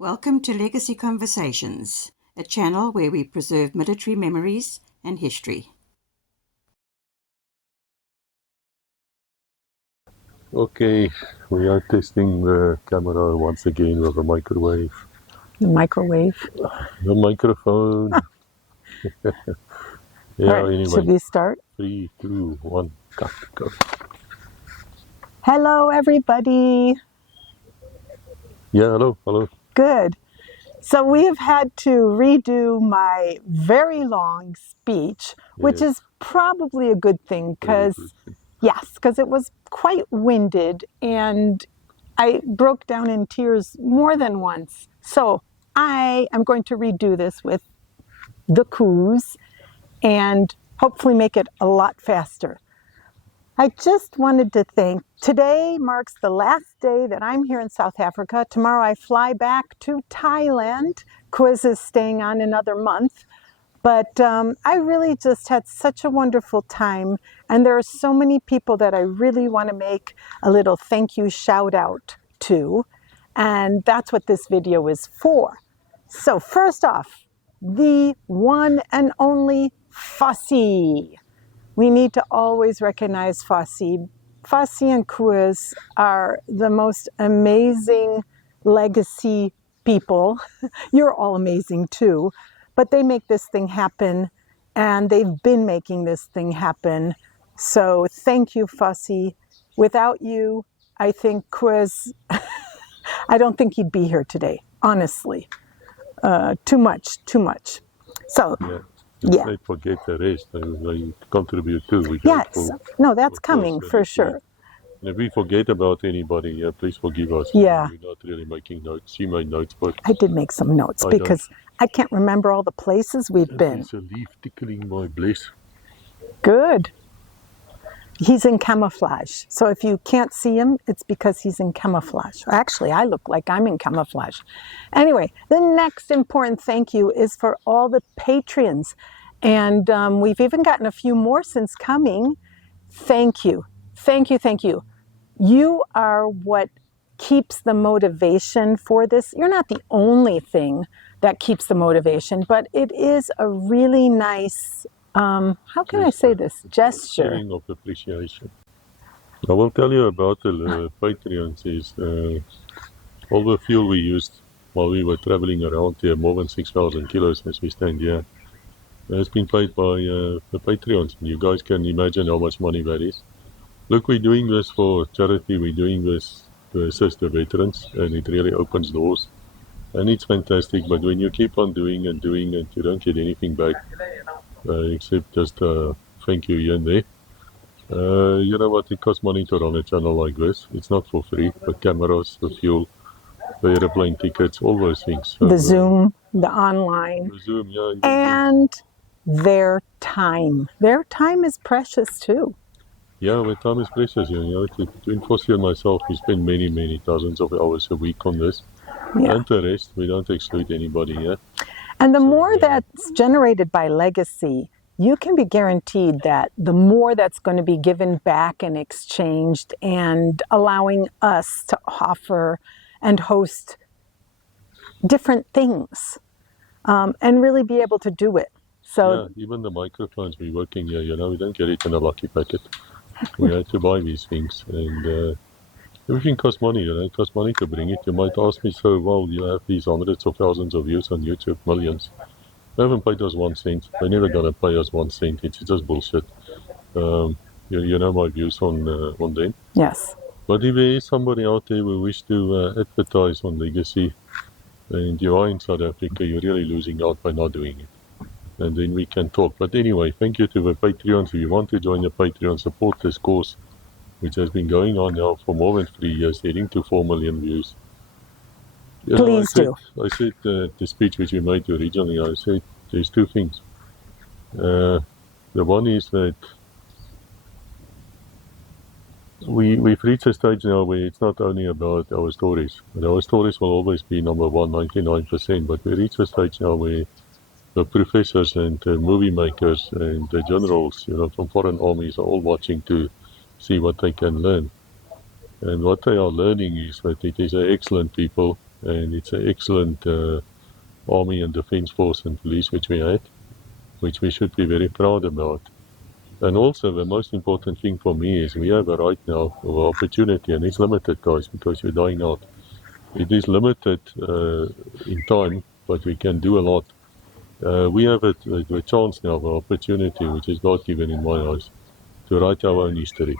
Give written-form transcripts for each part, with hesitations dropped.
Welcome to Legacy Conversations, a channel where we preserve military memories and history. Okay, we are testing the camera once again with a microwave. The microwave. The microphone. All right, anyway. should we start? 3, 2, 1, cut, go. Hello, everybody. Yeah, hello. Good. So we have had to redo my very long speech, which is probably a good thing because it was quite winded and I broke down in tears more than once. So I am going to redo this with the coups and hopefully make it a lot faster. I just wanted to thank, today marks the last day that I'm here in South Africa. Tomorrow I fly back to Thailand. Quiz is staying on another month. But I really just had such a wonderful time. And there are so many people that I really want to make a little thank you shout out to. And that's what this video is for. So first off, the one and only Fassi. We need to always recognize Fassi. Fassi and Quiz are the most amazing legacy people. You're all amazing too, but they make this thing happen and they've been making this thing happen. So thank you, Fassi. Without you, I think Quiz, I don't think he'd be here today, honestly. Too much. So. Yeah. Let's forget the rest. They contribute too. Yes. No, that's coming for sure. And if we forget about anybody, please forgive us. Yeah. We're not really making notes. She made notes, but I did make some notes because I can't remember all the places we've been. It's a leaf tickling my bliss. Good. He's in camouflage. So if you can't see him, it's because he's in camouflage. Actually, I look like I'm in camouflage. Anyway, the next important thank you is for all the Patreons. And we've even gotten a few more since coming. Thank you. You are what keeps the motivation for this. You're not the only thing that keeps the motivation, but it is a really nice how can I say this? Gesture. Feeling of appreciation. I will tell you about the Patreons is all the fuel we used while we were traveling around here, more than 6,000 kilos as we stand here, has been paid by the Patreons. You guys can imagine how much money that is. Look, we're doing this for charity, we're doing this to assist the veterans, and it really opens doors. And it's fantastic, but when you keep on doing and you don't get anything back, except just thank you here and there. You know what, it costs money to run a channel like this. It's not for free, the cameras, the fuel, the airplane tickets, all those things. So, the Zoom, the online. The Zoom, yeah. And their time. Their time is precious too. Yeah, my time is precious. You know, between Fossi and myself, we spend many thousands of hours a week on this. Yeah. And the rest, we don't exclude anybody, yeah. And the more that's generated by legacy, you can be guaranteed that the more that's going to be given back and exchanged and allowing us to offer and host different things and really be able to do it. So yeah, even the microphones we're working here, you know, we don't get it in a lucky packet. We had to buy these things and everything costs money, you know, it costs money to bring it. You might ask me, so, well, you have these hundreds of thousands of views on YouTube, millions. They haven't paid us 1 cent. They're never going to pay us 1 cent. It's just bullshit. You know my views on them. Yes. But if there is somebody out there who wish to advertise on Legacy, and you are in South Africa, you're really losing out by not doing it. And then we can talk. But anyway, thank you to the Patreons. If you want to join the Patreon, support this course, which has been going on now for more than 3 years, heading to 4 million views. You Please know, I said the speech which we made originally, I said there's two things. The one is that we've reached a stage now where it's not only about our stories. But our stories will always be number one, 99%, but we reach a stage now where the professors and movie makers and the generals, you know, from foreign armies are all watching to see what they can learn. And what they are learning is that it is an excellent people and it's an excellent army and defence force and police which we had, which we should be very proud about. And also the most important thing for me is we have a right now of opportunity, and it's limited, guys, because we're dying out. It is limited in time, but we can do a lot. We have a chance now, the opportunity, which is God given in my eyes, to write our own history.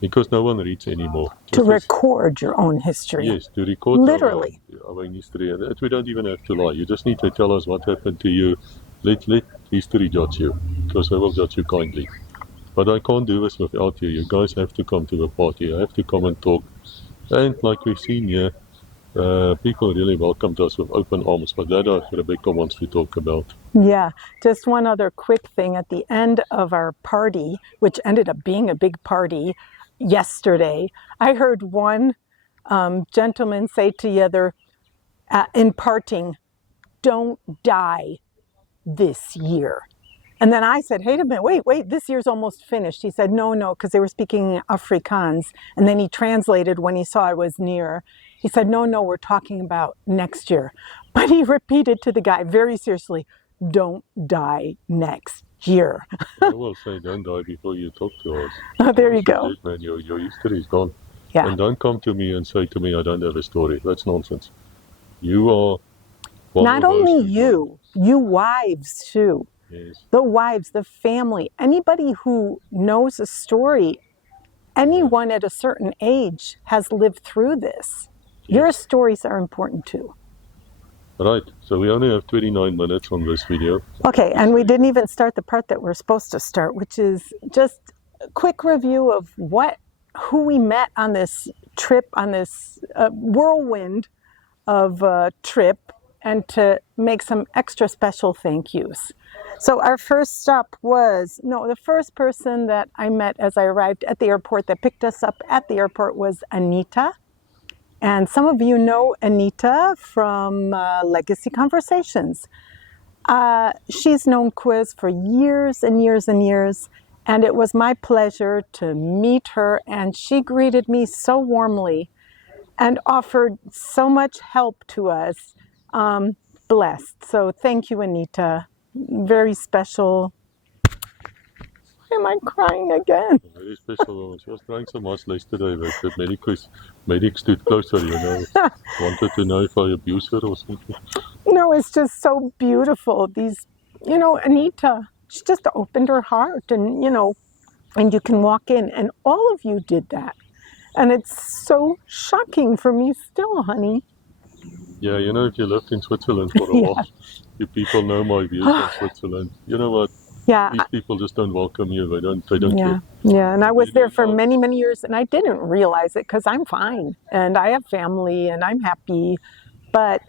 Because no one reads anymore. To record your own history. Yes, to record literally our own history. And we don't even have to lie. You just need to tell us what happened to you. Let history judge you, because I will judge you kindly. But I can't do this without you. You guys have to come to the party. You have to come and talk. And like we've seen here, people really welcomed us with open arms. But that Rebecca wants to talk about. Yeah, just one other quick thing. At the end of our party, which ended up being a big party yesterday, I heard one gentleman say to the other in parting, "Don't die this year." And then I said, "Hey, a minute, wait, this year's almost finished." He said, no, because they were speaking Afrikaans. And then he translated when he saw I was near. He said, no, we're talking about next year. But he repeated to the guy very seriously, "Don't die next year." I will say, don't die before you talk to us. Oh, there you go. Man, your history is gone. Yeah. And don't come to me and say to me, I don't have a story. That's nonsense. You are one Not of those only people. you wives too. Yes. The wives, the family, anybody who knows a story, anyone at a certain age has lived through this. Yes. Your stories are important too. Right, so we only have 29 minutes on this video. Okay, and we didn't even start the part that we're supposed to start, which is just a quick review of who we met on this trip, on this whirlwind of trip, and to make some extra special thank yous. So our first stop was, the first person that I met as I arrived at the airport that picked us up at the airport was Anita. And some of you know Anita from Legacy Conversations. She's known Quiz for years and years and years, and it was my pleasure to meet her, and she greeted me so warmly and offered so much help to us. Blessed. So thank you, Anita. Very special. Am I crying again? A very special woman. She was crying so much yesterday that the medic stood closer, wanted to know if I abused her or something. No, it's just so beautiful. These, Anita, she just opened her heart and you can walk in, and all of you did that. And it's so shocking for me still, honey. Yeah, if you lived in Switzerland for a while, you people know my views on Switzerland. You know what? Yeah. These people just don't welcome you. They don't care. Yeah, and I was there for many, many years, and I didn't realize it because I'm fine, and I have family, and I'm happy. But,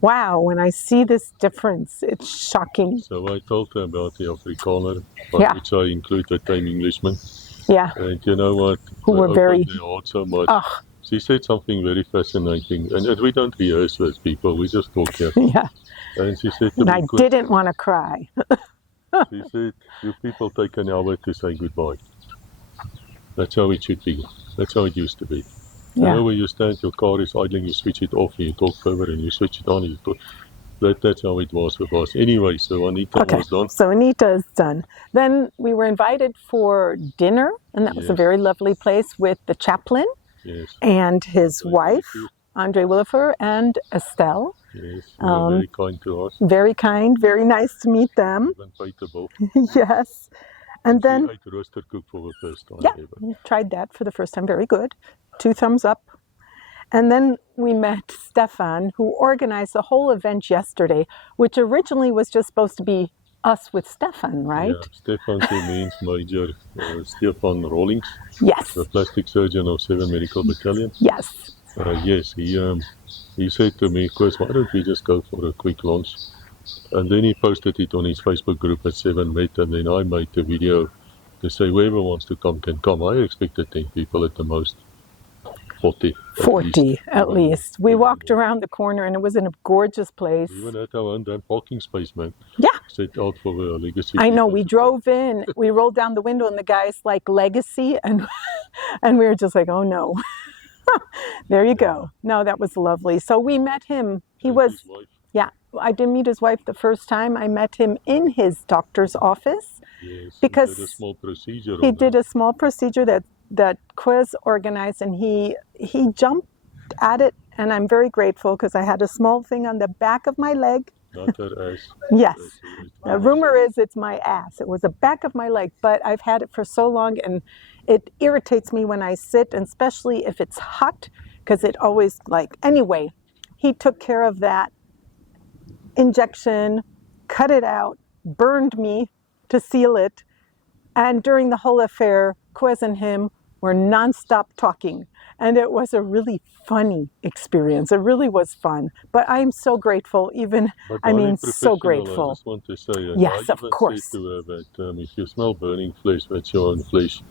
wow, when I see this difference, it's shocking. So I told her about the Afrikaner, which I include the time Englishman. Yeah. And you know what? Who were very... They heart so much. She said something very fascinating, and we don't rehearse with people, we just talk here. Yeah. And she said to me, I didn't want to cry. She said, you people take an hour to say goodbye. That's how it should be. That's how it used to be. Yeah. You know, where you stand, your car is idling, you switch it off, and you talk over, and you switch it on, and you talk. That's how it was with us. Anyway, so Anita was done. So Anita is done. Then we were invited for dinner, and that was a very lovely place with the chaplain and his wife, Andre Willifer, and Estelle. Yes, they were very kind to us. Very kind, very nice to meet them. Yes. And then... I ate roasted cook for the first time. Yeah, tried that for the first time. Very good. 2 thumbs up. And then we met Stefan, who organized the whole event yesterday, which originally was just supposed to be us with Stefan, right? Yeah, Stefan means Major Stefan Rawlings. Yes. The plastic surgeon of 7 Medical Battalion. Yes. Yes, he said to me, Chris, why don't we just go for a quick lunch? And then he posted it on his Facebook group at 7 Met, and then I made the video to say whoever wants to come can come. I expected 10 people at the most. 40 at least. We walked around the corner, and it was in a gorgeous place. We even had our own damn parking space, man. Yeah. Set out for the Legacy. I know. We drove in, we rolled down the window, and the guy's like, Legacy, and we were just like, oh no. There you go. No, that was lovely. So we met him. He And was, his wife. yeah, I didn't meet his wife the first time. I met him in his doctor's office Yes, because he did a small procedure. he on did her. a small procedure that Quiz organized, and he jumped at it, and I'm very grateful because I had a small thing on the back of my leg. Not her ass. Yes. It The was- rumor is it's my ass. It was the back of my leg, but I've had it for so long, and it irritates me when I sit, and especially if it's hot, because it always anyway, he took care of that injection, cut it out, burned me to seal it, and during the whole affair, Quez and him were nonstop talking, and it was a really funny experience. It really was fun, but I'm so grateful. But I mean, so professional, I grateful. just want to say, and Yes, I of even course. said to her that if you smell burning flesh, that's your own flesh.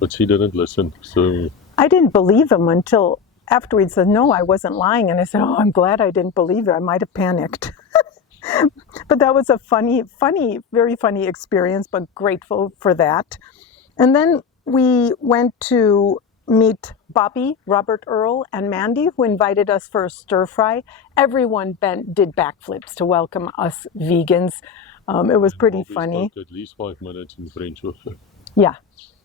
But she didn't listen. So I didn't believe him until afterwards. He said, no, I wasn't lying. And I said, oh, I'm glad I didn't believe it. I might have panicked. But that was a funny, very funny experience, but grateful for that. And then we went to meet Bobby, Robert Earl, and Mandy, who invited us for a stir fry. Everyone did backflips to welcome us vegans. It was pretty Bobby funny. spoke at least 5 minutes in French with her. Yeah,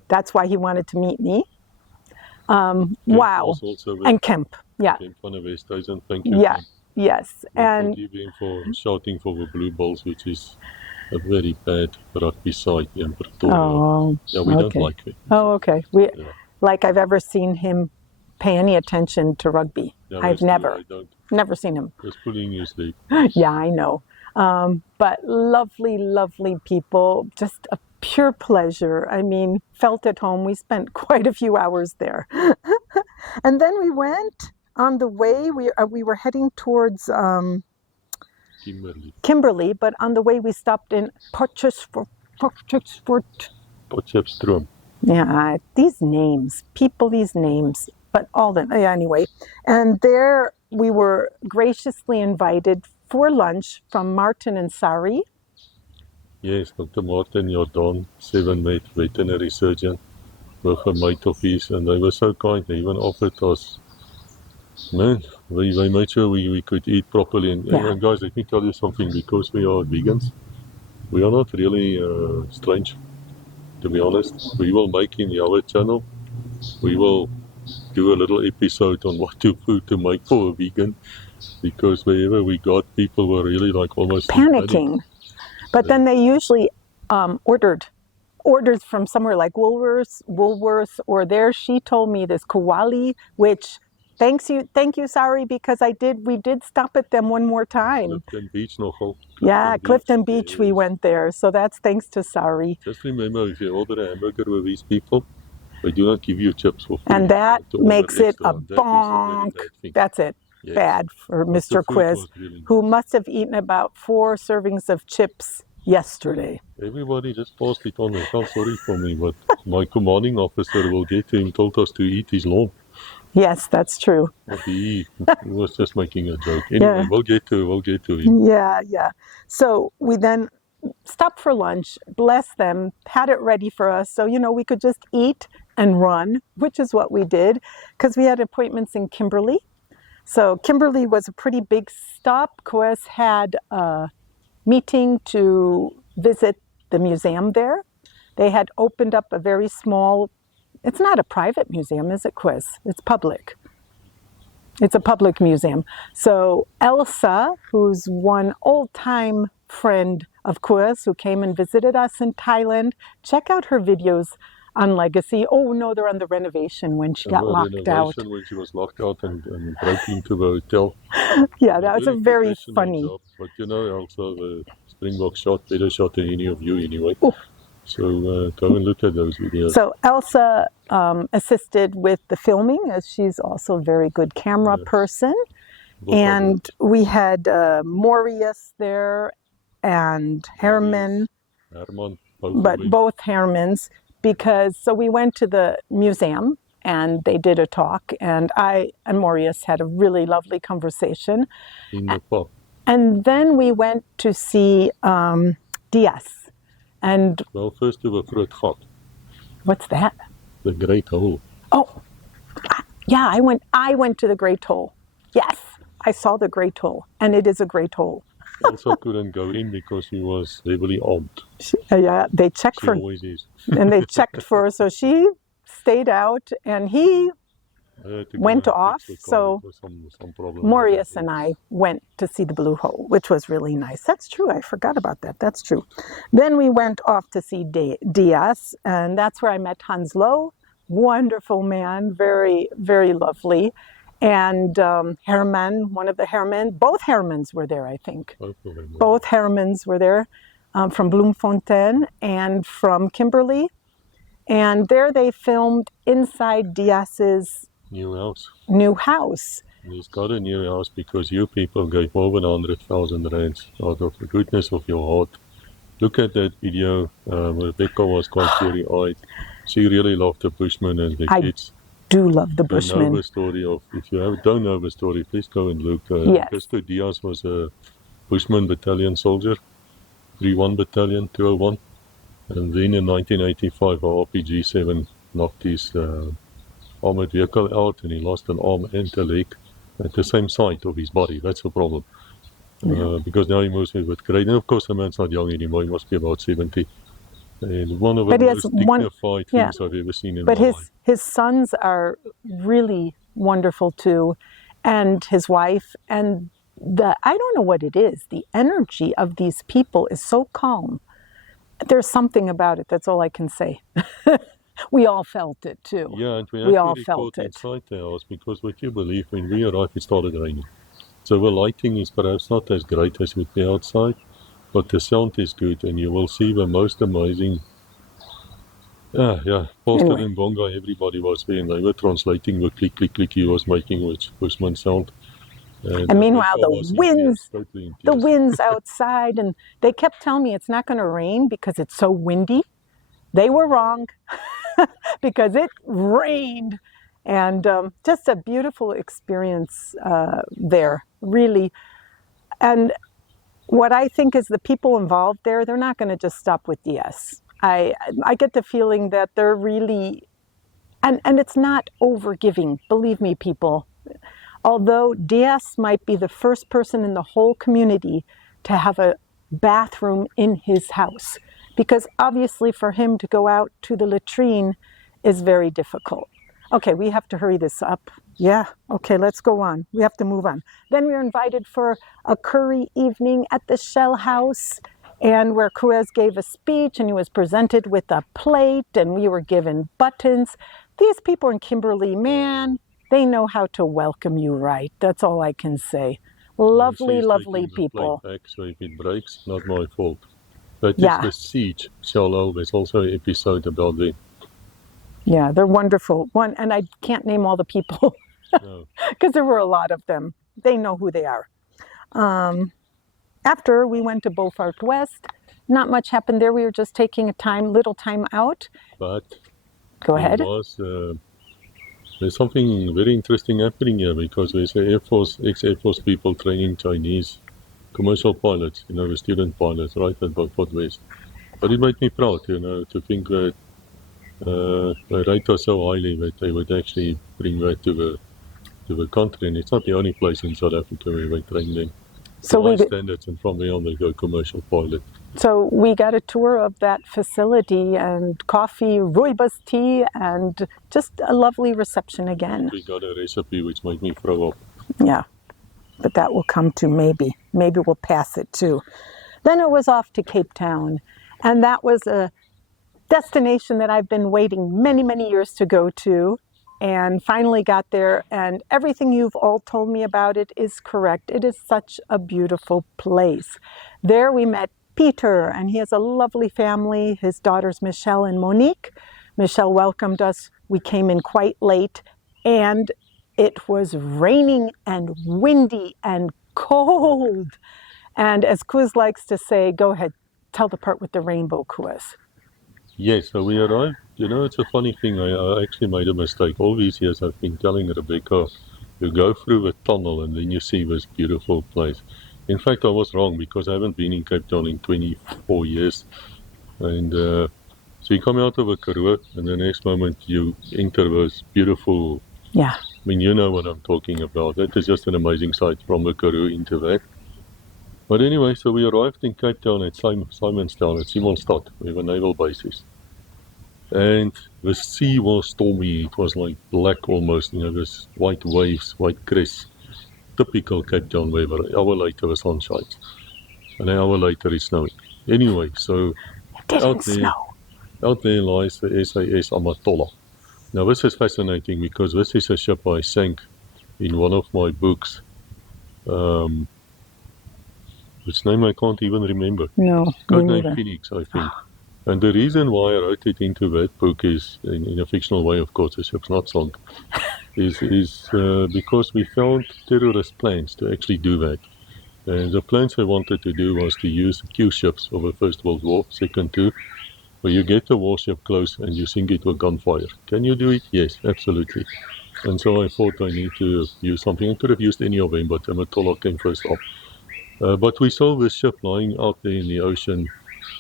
that's why he wanted to meet me. Wow. Was also with And Kemp, yeah. Kemp van der Westhuizen. Thank you. Yeah, Kemp. yes. And Forgive him for shouting for the Blue Bulls, which is a very bad rugby side in Pretoria. oh, Yeah, we don't okay. like it. Oh, okay. Yeah. Like I've ever seen him pay any attention to rugby. Yeah, I've that's true. never, I don't. never seen him. Just pulling his leg. Yeah, I know. But lovely, lovely people. Just a pure pleasure. I mean, felt at home. We spent quite a few hours there. And then we went on the way. We were heading towards Kimberley. Kimberley, but on the way we stopped in Potchefstroom. Potchefstroom. Yeah, these names, but all them, yeah, anyway. And there we were graciously invited for lunch from Martin and Sari. Yes, Dr. Martin Jordan, 7-mate veterinary surgeon, with a mate of his, and they were so kind. They even offered us, man, they made sure we could eat properly. And guys, let me tell you something, because we are vegans, we are not really strange, to be honest. We will make in our channel, we will do a little episode on what food to make for a vegan, because wherever we got, people were really almost panicking. But then they usually ordered from somewhere like Woolworths, or there she told me this Kowali, which thank you, Sari, because we did stop at them one more time. Clifton Beach nogal. Clifton Beach, yes. We went there, so that's thanks to Sari. Just remember, if you order a hamburger with these people, they do not give you chips for food. And that makes it a bonk. That's it. Yes. Bad for Mr. Quiz, really who must have eaten about 4 servings of chips yesterday. Everybody just passed it on. I felt sorry for me, but my commanding officer will get to him, told us to eat his lawn. Yes, that's true. But he was just making a joke. Anyway, yeah. We'll get to him. Yeah. So we then stopped for lunch, bless them, had it ready for us. So, we could just eat and run, which is what we did, because we had appointments in Kimberley. So Kimberley was a pretty big stop. Quez had a meeting to visit the museum there. They had opened up a very small, it's not a private museum, is it, Quiz? It's public. It's a public museum. So Elsa, who's one old-time friend of Quiz, who came and visited us in Thailand, check out her videos on Legacy. Oh no, they're on the renovation when she got locked out. When she was locked out and broke into the hotel. Yeah, that was a very funny job. But also the Springbok shot, better shot than any of you anyway. Ooh. So go and look at those videos. So Elsa assisted with the filming, as she's also a very good camera person. And we had Morius there and Herman. Both Hermans. So we went to the museum and they did a talk, and I and Morius had a really lovely conversation. In the pub. And then we went to see Diaz. And well, first to the Groot Gat. What's that? The Great Hole. Oh, Yeah, I went to the Great Hole. Yes, I saw the Great Hole, and it is a Great Hole. Elsa couldn't go in because she was heavily armed. Yeah, they checked She for, always is. and they checked for her, so she stayed out, and he went off. So some problem Maurice and I went to see the Blue Hole, which was really nice. That's true. I forgot about that. That's true. Then we went off to see Diaz, and that's where I met Hans Loh. Wonderful man, very, very lovely. And Herman, one of the Herman, both Hermans were there, I think. Both Hermans were there from Bloemfontein and from Kimberley. And there they filmed inside Diaz's new house. He's got a new house because you people gave more than 100,000 rands out of the goodness of your heart. Look at that video. Rebecca was quite teary-eyed. She really loved the Bushmen and the kids. I do love the Bushmen. Know the story of, if you don't know the story, please go and look. Yes. Mr. Diaz was a Bushman battalion soldier, 31 Battalion, 201. And then in 1985, a RPG-7 knocked his armored vehicle out, and he lost an arm and a leg at the same site of his body. That's the problem. Yeah. Because now he moves with great. And of course, the man's not young anymore. He must be about 70. And one of the most dignified things I've ever seen in my life. But his sons are really wonderful too, and his wife. And I don't know what it is. The energy of these people is so calm. There's something about it. That's all I can say. We all felt it too. Yeah, and we all felt it inside the house, because what you believe, when we arrived, it started raining. So the lighting is perhaps not as great as would be outside, but the sound is good, and you will see the most amazing. Pastor and Bonga, everybody was there, and they were translating the click, click, click he was making, which Bushman sound. And meanwhile, the winds outside, and they kept telling me it's not going to rain because it's so windy. They were wrong because it rained. And just a beautiful experience there, really. And what I think is the people involved there, they're not going to just stop with DS. I get the feeling that they're really, and it's not overgiving, believe me, people. Although DS might be the first person in the whole community to have a bathroom in his house, because obviously for him to go out to the latrine is very difficult. Okay, we have to hurry this up. Yeah, okay, let's go on. We have to move on. Then we were invited for a curry evening at the Shell House, and where Kotze gave a speech, and he was presented with a plate, and we were given buttons. These people in Kimberley, man, they know how to welcome you right. That's all I can say. Lovely, lovely people. Back, so if it breaks, not my fault. But it's the siege. Shallow, there's also an episode about them. Yeah, they're wonderful. And I can't name all the people because there were a lot of them. They know who they are. After we went to Beaufort West, not much happened there. We were just taking little time out. But go ahead. There's something very interesting happening here, because there's ex-Air Force people training Chinese commercial pilots, the student pilots, right at Beaufort West. But it made me proud, to think that they rate us so highly that they would actually bring that to the country. And it's not the only place in South Africa where they train them. So high standards, and from there on they go commercial pilot. So we got a tour of that facility, and coffee, rooibos tea, and just a lovely reception again. We got a recipe which made me throw up. Yeah, but that will come to maybe. Maybe we'll pass it too. Then it was off to Cape Town, and that was a destination that I've been waiting many, many years to go to, and finally got there, and everything you've all told me about it is correct. It is such a beautiful place. There we met Peter, and he has a lovely family. His daughters Michelle and Monique. Michelle welcomed us. We came in quite late, and it was raining and windy and cold. And as Kuz likes to say, go ahead, tell the part with the rainbow, Kuz. Yes, so we arrived. It's a funny thing. I actually made a mistake. All these years I've been telling Rebecca, you go through a tunnel and then you see this beautiful place. In fact, I was wrong, because I haven't been in Cape Town in 24 years. And so you come out of a Karoo, and the next moment you enter this beautiful Yeah. I mean, you know what I'm talking about. That is just an amazing sight from the Karoo into that. But anyway, so we arrived in Cape Town at Simonstown at Simonstad, where the naval base is. And the sea was stormy. It was like black almost, this white waves, white crests. Typical Cape Town weather. An hour later, the sun shines. And an hour later, it's snowing. Anyway, so It didn't snow. Out there lies the SAS Amatola. Now, this is fascinating because this is a ship I sank in one of my books. Its name I can't even remember. No, Codename Phoenix, I think. And the reason why I wrote it into that book is, in a fictional way, of course, the ship's not sunk, is because we found terrorist plans to actually do that. And the plans they wanted to do was to use the Q ships of the First World War, second two, where you get the warship close and you sink it with gunfire. Can you do it? Yes, absolutely. And so I thought I need to use something. I could have used any of them, but Amatola came first up. But we saw this ship lying out there in the ocean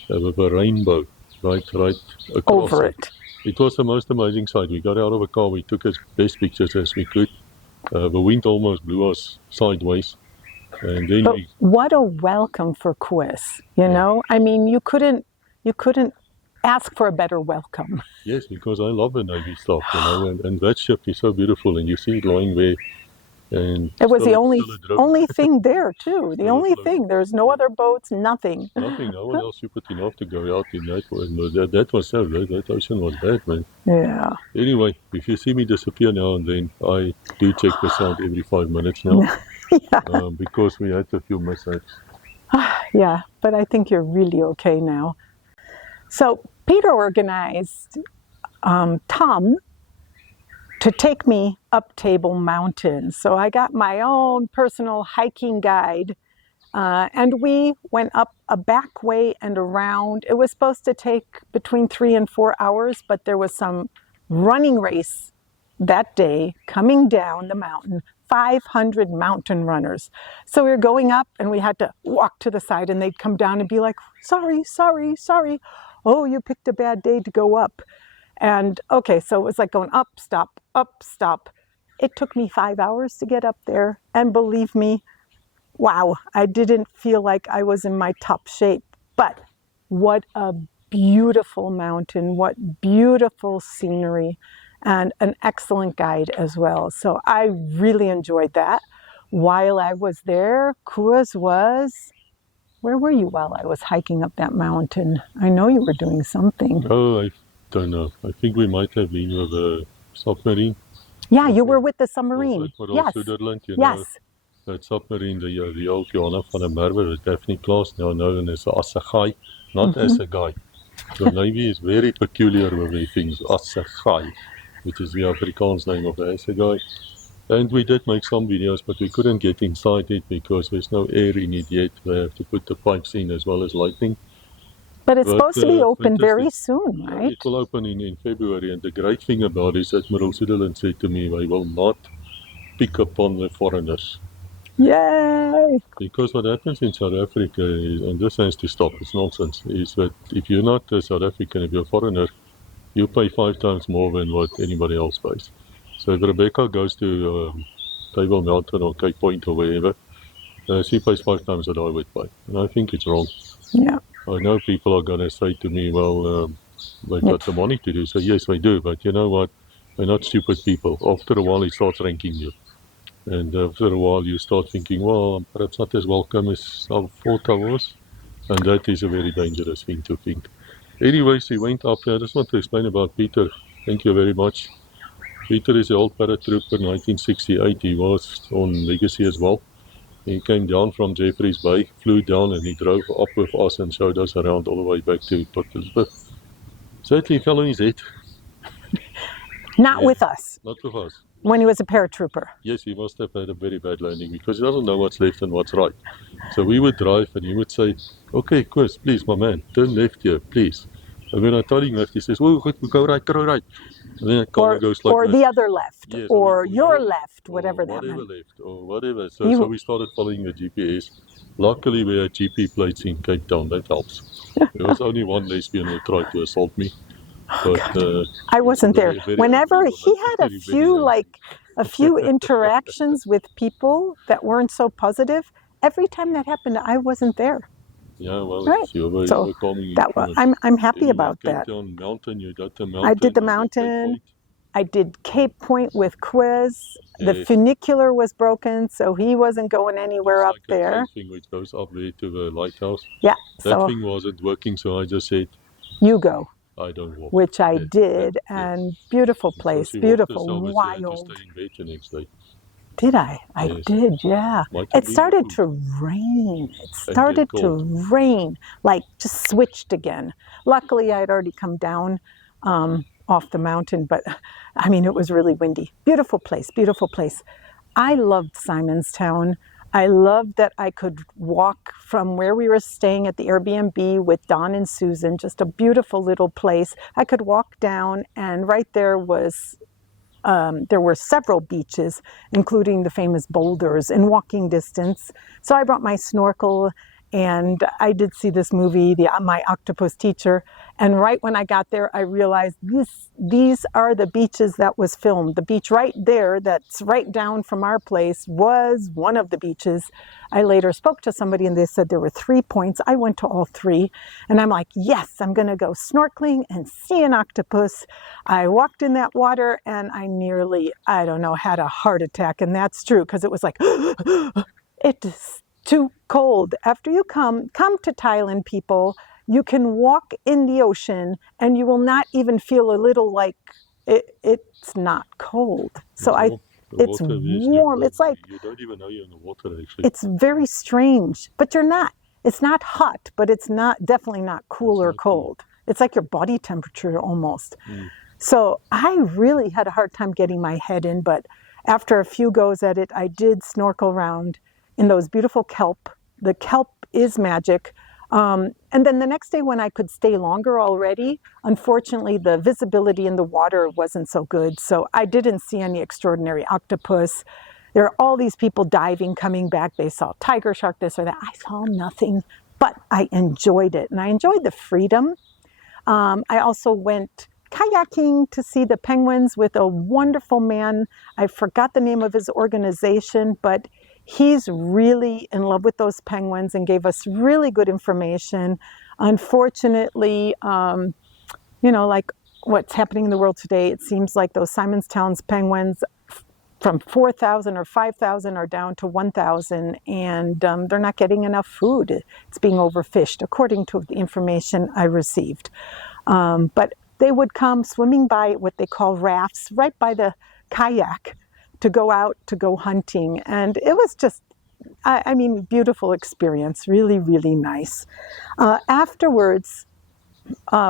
with a rainbow right across over it. It was the most amazing sight. We got out of the car, we took as best pictures as we could. The wind almost blew us sideways. And then but what a welcome for Quiz, you know? I mean, you couldn't ask for a better welcome. Yes, because I love the Navy stuff, and that ship is so beautiful, and you see it lying there. And it was the only thing there too. The only thing. There's no other boats. Nothing. Nothing. No one else stupid enough to go out in that. That was so. That ocean was bad, man. Yeah. Anyway, if you see me disappear now and then, I do check the sound every 5 minutes now. Yeah. Because we had a few mishaps. Yeah, but I think you're really okay now. So Peter organized Tom to take me up Table Mountain. So I got my own personal hiking guide, and we went up a back way and around. It was supposed to take between 3 and 4 hours, but there was some running race that day coming down the mountain, 500 mountain runners. So we were going up and we had to walk to the side, and they'd come down and be like, sorry. Oh, you picked a bad day to go up. And okay, so it was like going up, stop. It took me 5 hours to get up there. And believe me, wow, I didn't feel like I was in my top shape. But what a beautiful mountain, what beautiful scenery, and an excellent guide as well. So I really enjoyed that. While I was there, Kuz was... Where were you while I was hiking up that mountain? I know you were doing something. Oh, I don't know. I think we might have been with a submarine. Yeah, you were with the submarine. Yes. Yes. That submarine, the old Johanna van der Merwe, the Daphne class, now known as the Assegai, not as a guy. The Navy is very peculiar with their things. Assegai, which is the Afrikaans name of the Assegai. And we did make some videos, but we couldn't get inside it because there's no air in it yet. We have to put the pipes in as well as lighting. But it's supposed to be open very soon, right? It will open in February. And the great thing about it is that Admiral Suderland said to me, they will not pick upon the foreigners. Yay! Because what happens in South Africa is, and this has to stop, it's nonsense, is that if you're not a South African, if you're a foreigner, you pay 5 times more than what anybody else pays. So if Rebecca goes to Table Mountain or Cape Point or wherever, she pays 5 times what I would pay. And I think it's wrong. Yeah. I know people are going to say to me, well, they've got the money to do. So yes, they do. But you know what? They're not stupid people. After a while, it starts ranking you. And after a while, you start thinking, well, I'm perhaps not as welcome as I thought I was. And that is a very dangerous thing to think. Anyways, he went up there. I just want to explain about Peter. Thank you very much. Peter is an old paratrooper, 1968. He was on Legacy as well. He came down from Jeffreys Bay, flew down, and he drove up with us and showed us around all the way back to Port Elizabeth. Sadly, he fell on his head. Not with us. Not with us. When he was a paratrooper. Yes, he must have had a very bad landing because he doesn't know what's left and what's right. So we would drive and he would say, okay, Chris, please, my man, turn left here, please. And when I tell him left, he says, oh, good, go right, go right. And then goes like or this. The other left, yes, or your left, whatever that meant. Whatever left, or whatever. So we started following the GPS. Luckily, we had GP plates in Cape Town. That helps. There was only one lesbian who tried to assault me. But I wasn't there. very Whenever angry, he had a few interactions with people that weren't so positive, every time that happened, I wasn't there. Yeah, well, Right. So I'm happy about that. Mountain, you got the mountain. I did the mountain. I did Cape Point with Quiz. The funicular was broken, so he wasn't going anywhere up there. That thing which goes up there to the lighthouse. Yeah. That thing wasn't working, so I just said, "You go." I don't walk. Which I did, and beautiful place, beautiful, wild. You had to stay in bed the next day. Did I? I did, yeah. It started to rain. Like just switched again. Luckily, I had already come down off the mountain, but I mean, it was really windy. Beautiful place, beautiful place. I loved Simonstown. I loved that I could walk from where we were staying at the Airbnb with Don and Susan, just a beautiful little place. I could walk down, and right there was there were several beaches, including the famous boulders in walking distance. So I brought my snorkel, and I did see this movie, My Octopus Teacher. And right when I got there, I realized these are the beaches that was filmed. The beach right there, that's right down from our place, was one of the beaches. I later spoke to somebody, and they said there were 3 points. I went to all 3, and I'm like, yes, I'm going to go snorkeling and see an octopus. I walked in that water, and I nearly, had a heart attack. And that's true, because it was like, it's too cold. After you come to Thailand, people, you can walk in the ocean and you will not even feel a little like it's not cold. So it's warm. It's like, you don't even know you're in the water, actually. It's very strange, but you're not. It's not hot, but it's definitely not cool or cold. It's like your body temperature almost. So I really had a hard time getting my head in, but after a few goes at it, I did snorkel around in those beautiful kelp. The kelp is magic. And then the next day when I could stay longer already, unfortunately the visibility in the water wasn't so good. So I didn't see any extraordinary octopus. There are all these people diving, coming back. They saw tiger shark, this or that. I saw nothing, but I enjoyed it. And I enjoyed the freedom. I also went kayaking to see the penguins with a wonderful man. I forgot the name of his organization, but he's really in love with those penguins and gave us really good information. Unfortunately, like what's happening in the world today, it seems like those Simonstown's penguins from 4,000 or 5,000 are down to 1,000, and they're not getting enough food. It's being overfished, according to the information I received. But they would come swimming by what they call rafts, right by the kayak, to go out to go hunting. And it was just, beautiful experience, really, really nice. Afterwards,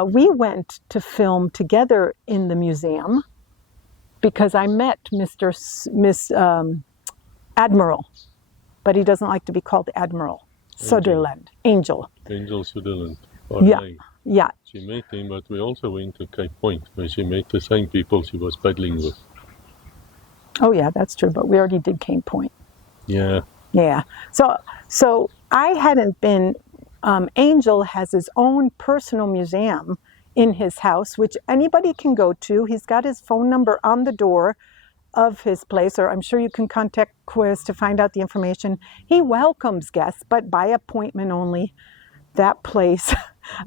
we went to film together in the museum because I met Miss Admiral, but he doesn't like to be called Admiral. Sutherland. Angel Sutherland. Yeah. She met him, but we also went to Cape Point where she met the same people she was paddling with. Oh yeah, that's true. But we already did Cape Point. Yeah. Yeah. So I hadn't been. Angel has his own personal museum in his house, which anybody can go to. He's got his phone number on the door of his place, or I'm sure you can contact Quiz to find out the information. He welcomes guests, but by appointment only. That place,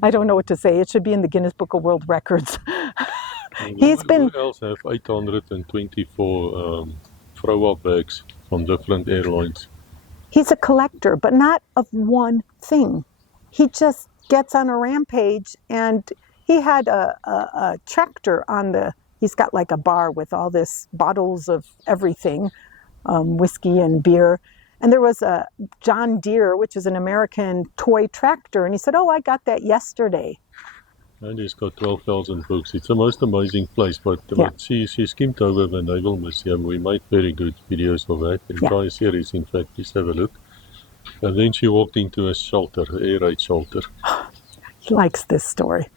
I don't know what to say. It should be in the Guinness Book of World Records. Who else have 824 throw-up bags from different airlines? He's a collector, but not of one thing. He just gets on a rampage, and he had a tractor on he's got like a bar with all this bottles of everything, whiskey and beer. And there was a John Deere, which is an American toy tractor. And he said, I got that yesterday. And he's got 12,000 books. It's the most amazing place. But she skimmed over the Naval Museum. We made very good videos of that. Entire series, in fact. Please have a look. And then she walked into a shelter, air raid shelter. He likes this story.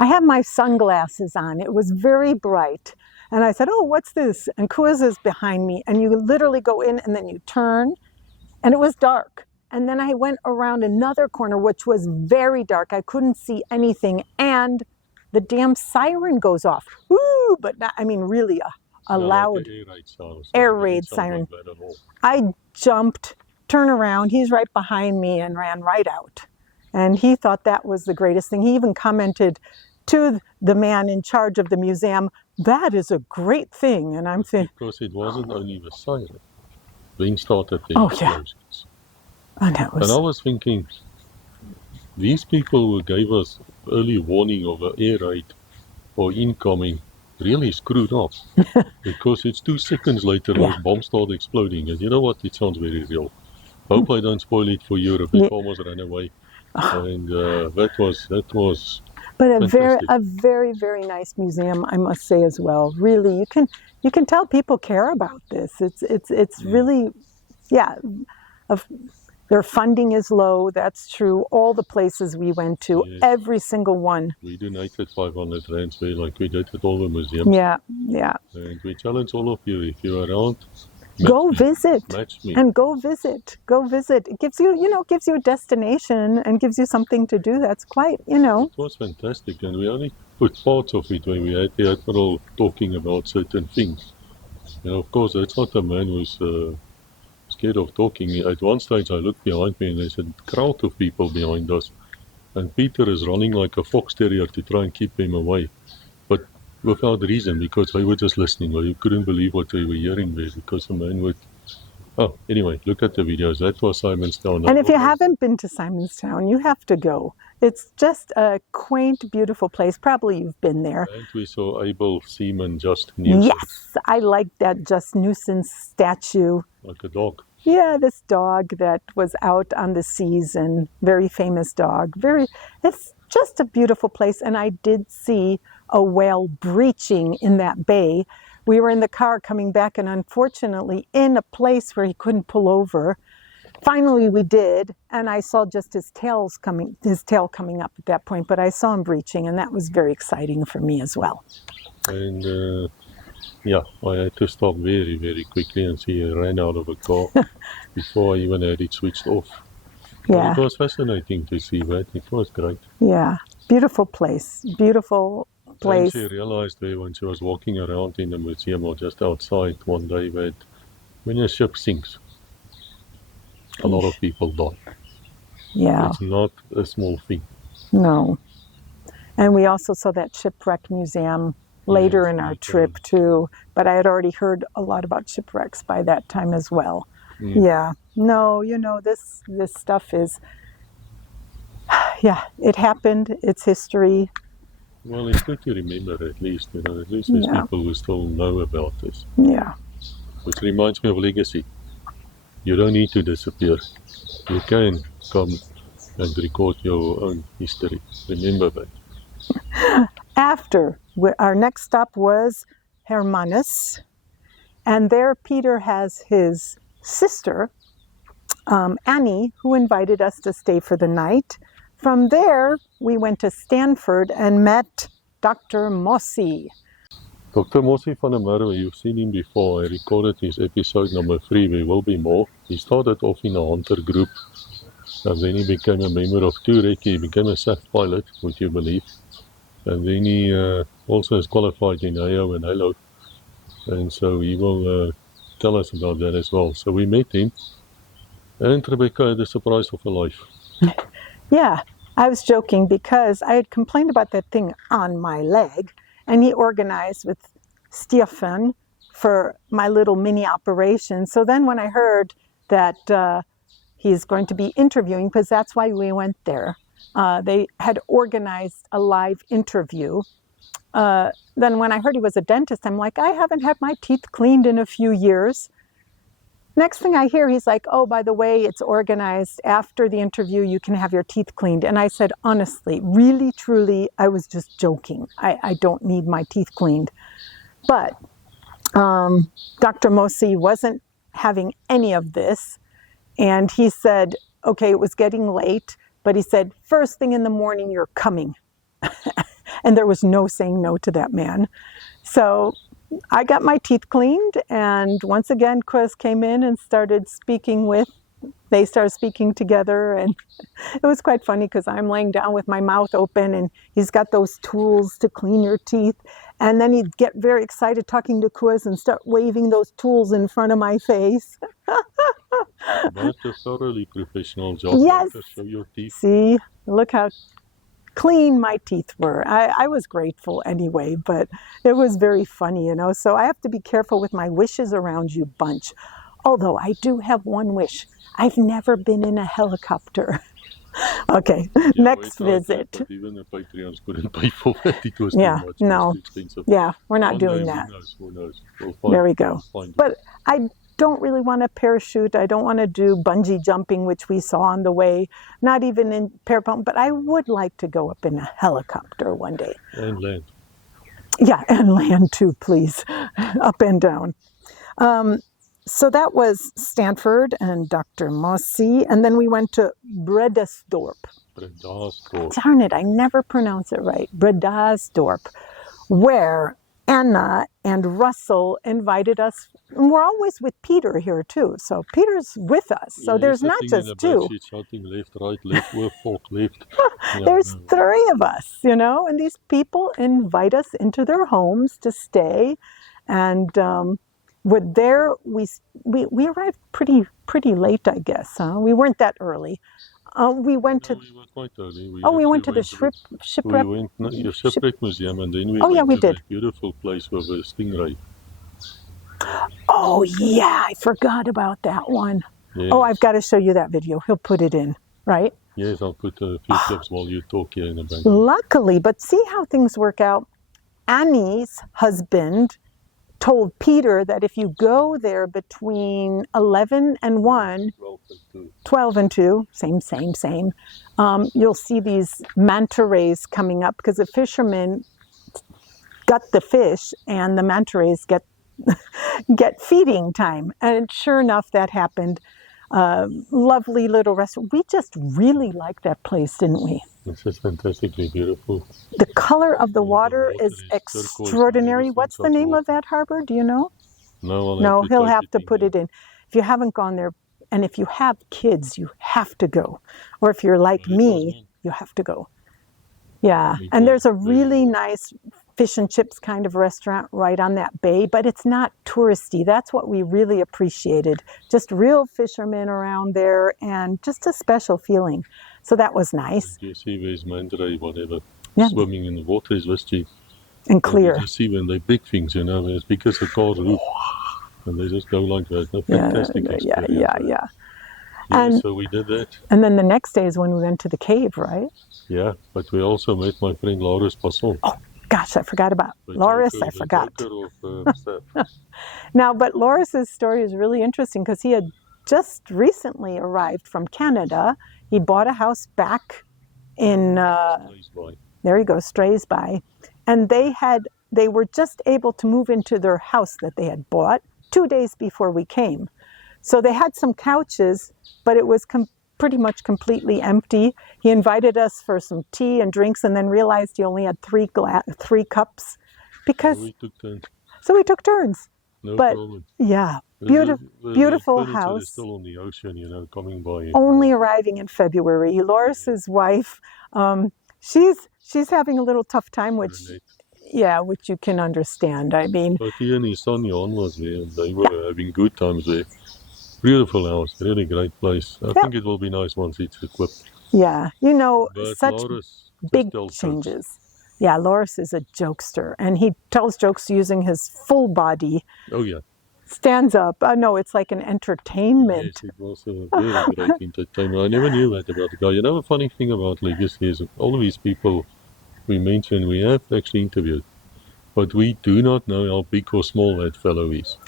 I had my sunglasses on. It was very bright. And I said, what's this? And Quiz is behind me. And you literally go in and then you turn. And it was dark. And then I went around another corner, which was very dark. I couldn't see anything. And the damn siren goes off. Woo! But not, I mean, really a loud air raid siren. I jumped, turned around. He's right behind me and ran right out. And he thought that was the greatest thing. He even commented to the man in charge of the museum, "That is a great thing." And I'm thinking, because it wasn't only the siren being started the Yeah. explosions. And I was thinking, these people who gave us early warning of an air raid or incoming really screwed up. Because it's 2 seconds later those bombs start exploding. And you know what? It sounds very real. Hope I don't spoil it for Europe. They almost ran away. And that was but a very, very nice museum, I must say as well. Really, you can tell people care about this. It's really, their funding is low. That's true. All the places we went to, every single one. We donated 500 rands there, like we did at all the museums. Yeah. And we challenge all of you, if you're around, go visit. Match me. And go visit. It gives you a destination and gives you something to do. That's quite, It was fantastic, and we only put parts of it where we had the Admiral talking about certain things. And of course, that's not a man who's scared of talking. At one stage, I looked behind me and there's a crowd of people behind us. And Peter is running like a fox terrier to try and keep them away. But without reason, because they were just listening. Well, you couldn't believe what they were hearing there, because the man would... Oh, anyway, look at the videos. That was Simonstown. And if you haven't been to Simonstown, you have to go. It's just a quaint, beautiful place. Probably you've been there. And we saw able seaman Just Newson. Yes, I like that Just Newson statue. Like a dog. Yeah, this dog that was out on the seas, and very famous dog. It's just a beautiful place. And I did see a whale breaching in that bay. We were in the car coming back, and unfortunately in a place where he couldn't pull over. Finally we did, and I saw just his tail coming up at that point, but I saw him breaching, and that was very exciting for me as well. And I had to stop very, very quickly and see he ran out of a car before I even had it switched off. Yeah. But it was fascinating to see that. It was great. Yeah, beautiful place. And she realized there when she was walking around in the museum or just outside one day that when a ship sinks, a lot of people die. Yeah. It's not a small thing. No. And we also saw that shipwreck museum later in our trip too, but I had already heard a lot about shipwrecks by that time as well. Yeah. No, this stuff is, it happened, it's history. Well, it's good to remember at least, at least there's people who still know about this. Yeah. Which reminds me of legacy. You don't need to disappear. You can come and record your own history. Remember that. After, our next stop was Hermanus, and there Peter has his sister, Annie, who invited us to stay for the night. From there, we went to Stanford and met Dr. Mossi. Dr. Mossi van der Merwe, you've seen him before. I recorded his episode number 3, There Will Be More. He started off in a hunter group, and then he became a member of Turek. He became a SAF pilot, would you believe? And then he also is qualified in AO and HALO. And so he will tell us about that as well. So we met him, and Rebecca had the surprise of her life. Yeah, I was joking because I had complained about that thing on my leg, and he organized with Stefan for my little mini operation. So then when I heard that he's going to be interviewing, because that's why we went there, they had organized a live interview. Then when I heard he was a dentist, I'm like, I haven't had my teeth cleaned in a few years. Next thing I hear, he's like, oh, by the way, it's organized. After the interview, you can have your teeth cleaned. And I said, honestly, really, truly, I was just joking. I don't need my teeth cleaned. But Dr. Mossi wasn't having any of this. And he said, okay, it was getting late. But he said, first thing in the morning, you're coming. And there was no saying no to that man. So I got my teeth cleaned, and once again, Chris came in and started speaking with they started speaking together, and it was quite funny because I'm laying down with my mouth open and he's got those tools to clean your teeth. And then he'd get very excited talking to Kotze and start waving those tools in front of my face. But a thoroughly professional job. Yes. Show your teeth. See, look how clean my teeth were. I was grateful anyway, but it was very funny, you know. So I have to be careful with my wishes around you bunch. Although I do have one wish. I've never been in a helicopter. Okay, next visit. That, but even the Patreons couldn't pay for that. It was Yeah, too much. no. It was too expensive. Yeah, we're not One doing day, that. Who knows? We'll find, There we go. we'll find But I don't really want to parachute. I don't want to do bungee jumping, which we saw on the way. Not even in parapet, but I would like to go up in a helicopter one day. And land. Yeah, and land too, please. Up and down. So that was Stanford and Dr. Mossy, and then we went to Bredasdorp. Bredasdorp. Darn it, I never pronounce it right. Bredasdorp, where Anna and Russell invited us. And we're always with Peter here too, so Peter's with us. So there's not just two. She's shouting left, right, left, fork, left. Yeah, There's three of us, you know, and these people invite us into their homes to stay, and we arrived pretty late, I guess. We weren't that early. We went to. We were quite early. We went to the shipwreck. We went to the shipwreck museum, and then we we to did. that beautiful place with a stingray. Oh yeah, I forgot about that one. Yes. Oh, I've got to show you that video. He'll put it in, right? Yes, I'll put a few clips while you talk here in the back. Luckily, but see how things work out. Annie's husband told Peter that if you go there between 11 and 1, 12 and 2, same, you'll see these manta rays coming up because the fishermen gut the fish and the manta rays get feeding time. And sure enough, that happened. Lovely little restaurant. We just really liked that place, didn't we? This is fantastically beautiful. The color of the water is extraordinary. What's the name of that harbor? Do you know? No, he'll have to put it in. If you haven't gone there, and if you have kids, you have to go. Or if you're like me, you have to go. Yeah, and there's a really nice fish and chips kind of restaurant right on that bay, but it's not touristy. That's what we really appreciated. Just real fishermen around there and just a special feeling. So that was nice. You see there's manta ray, whatever, Yeah. swimming in the water is whiskey. And clear. You see when they're big things, you know, as big as a car roof. And they just go like that. A fantastic experience. Yeah. Yeah, And- so we did that. And then the next day is when we went to the cave, right? Yeah, but we also met my friend Laurens Passon. Oh, gosh, I forgot about Loris. I forgot. Stuff. Now, but Loris's story is really interesting because he had just recently arrived from Canada. He bought a house back in, there you go, Straysby. And they were just able to move into their house that they had bought 2 days before we came. So they had some couches, but it was pretty much completely empty. He invited us for some tea and drinks and then realized he only had three cups because So we took turns. so we took turns. No But problem. yeah, The beautiful furniture is house. still on the ocean, you know, coming by. Only arriving in February. Loris's wife, she's having a little tough time, which you can understand. I mean, But he and his son Jan was there, and they were having good times there. Beautiful house, really great place. I think it will be nice once it's equipped. yeah, you know, But such Laurens just big tells jokes. changes. Yeah, Loris is a jokester, and he tells jokes using his full body. Oh yeah. Stands up. No, it's like an entertainment. Yes, it was a very great entertainment. I never knew that about the guy. You know, a funny thing about Legacy is all of these people we mentioned, we have actually interviewed, but we do not know how big or small that fellow is.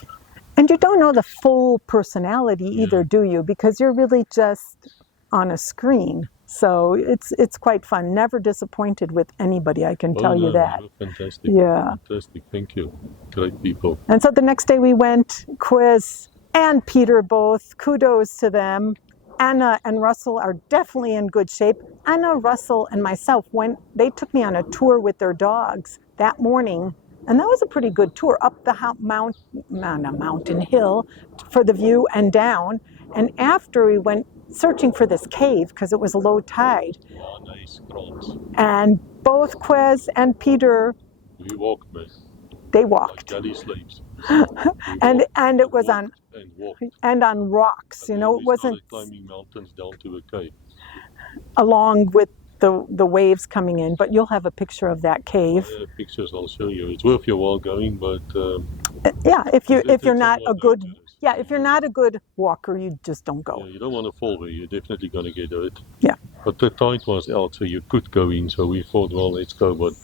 And you don't know the full personality either, do you? Because you're really just on a screen. So it's quite fun. Never disappointed with anybody, I can tell you that. Fantastic. Yeah. Fantastic. Thank you. Great people. And so the next day we went, Quiz and Peter both, kudos to them. Anna and Russell are definitely in good shape. Anna, Russell, and myself they took me on a tour with their dogs that morning. And that was a pretty good tour up the mountain hill for the view and down. And after we went searching for this cave because it was low tide. Ja, nice krans. And both Quez and Peter, We walked, man. they Like walked. galley slaves. And it was on and walked. and on rocks, And you know, we it wasn't started climbing mountains down to a cave. along with the waves coming in, but you'll have a picture of that cave. I have pictures I'll show you. It's worth your while going, but Yeah, if you're it's not a somewhat good dangerous. if you're not a good walker, you just don't go. Yeah, you don't want to fall there. You're definitely going to get hurt. Yeah. But the tide was out, so you could go in. So we thought, well, let's go. But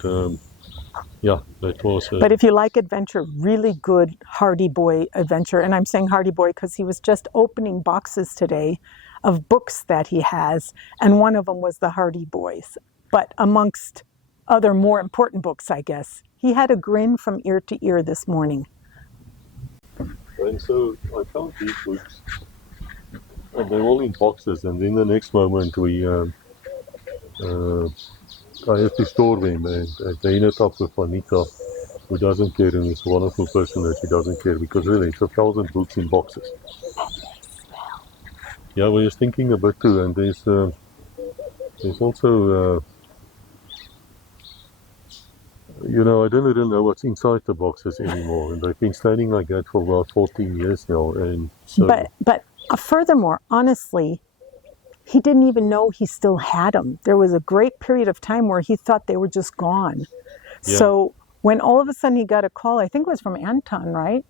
yeah, that was. But if you like adventure, really good Hardy Boy adventure, and I'm saying Hardy Boy because he was just opening boxes today of books that he has, and one of them was the Hardy Boys. But amongst other more important books, I guess, he had a grin from ear to ear this morning. And so I found these books, and they're all in boxes. And then the next moment, I have to store them, and they ended up with Anita, who doesn't care, and is a wonderful person that she doesn't care, because really it's 1,000 books in boxes. Yeah, we were thinking a bit too, and there's also, you know, I don't really know what's inside the boxes anymore, and they've been standing like that for about 14 years now, and so. But furthermore, honestly, he didn't even know he still had them. There was a great period of time where he thought they were just gone. Yeah. So when all of a sudden he got a call, I think it was from Anton, right?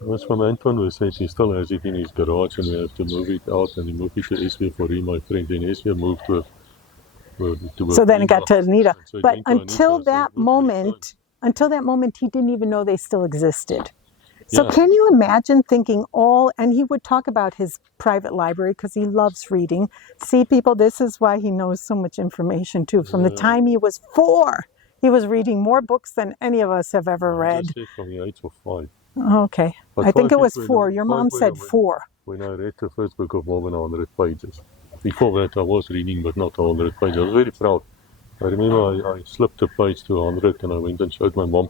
It was from Anton, who said he still has it in his garage and we have to move it out, and he moved it to Esvia for him, my friend. And Esvia moved to So then it got to Anita. So But it went to until Anita, that so moment, he didn't even know they still existed. So Yeah. can you imagine thinking and he would talk about his private library because he loves reading. See, people, this is why he knows so much information too. From the time he was 4, he was reading more books than any of us have ever read. I said from the age of 5. Okay. But I think it 5 was is 4. when- Your 5 mom when I said went- 4. When I read the first book of Mormon, 100 pages. Before that, I was reading, but not 100 pages. I was very proud. I remember I slipped a page to 100, and I went and showed my mom,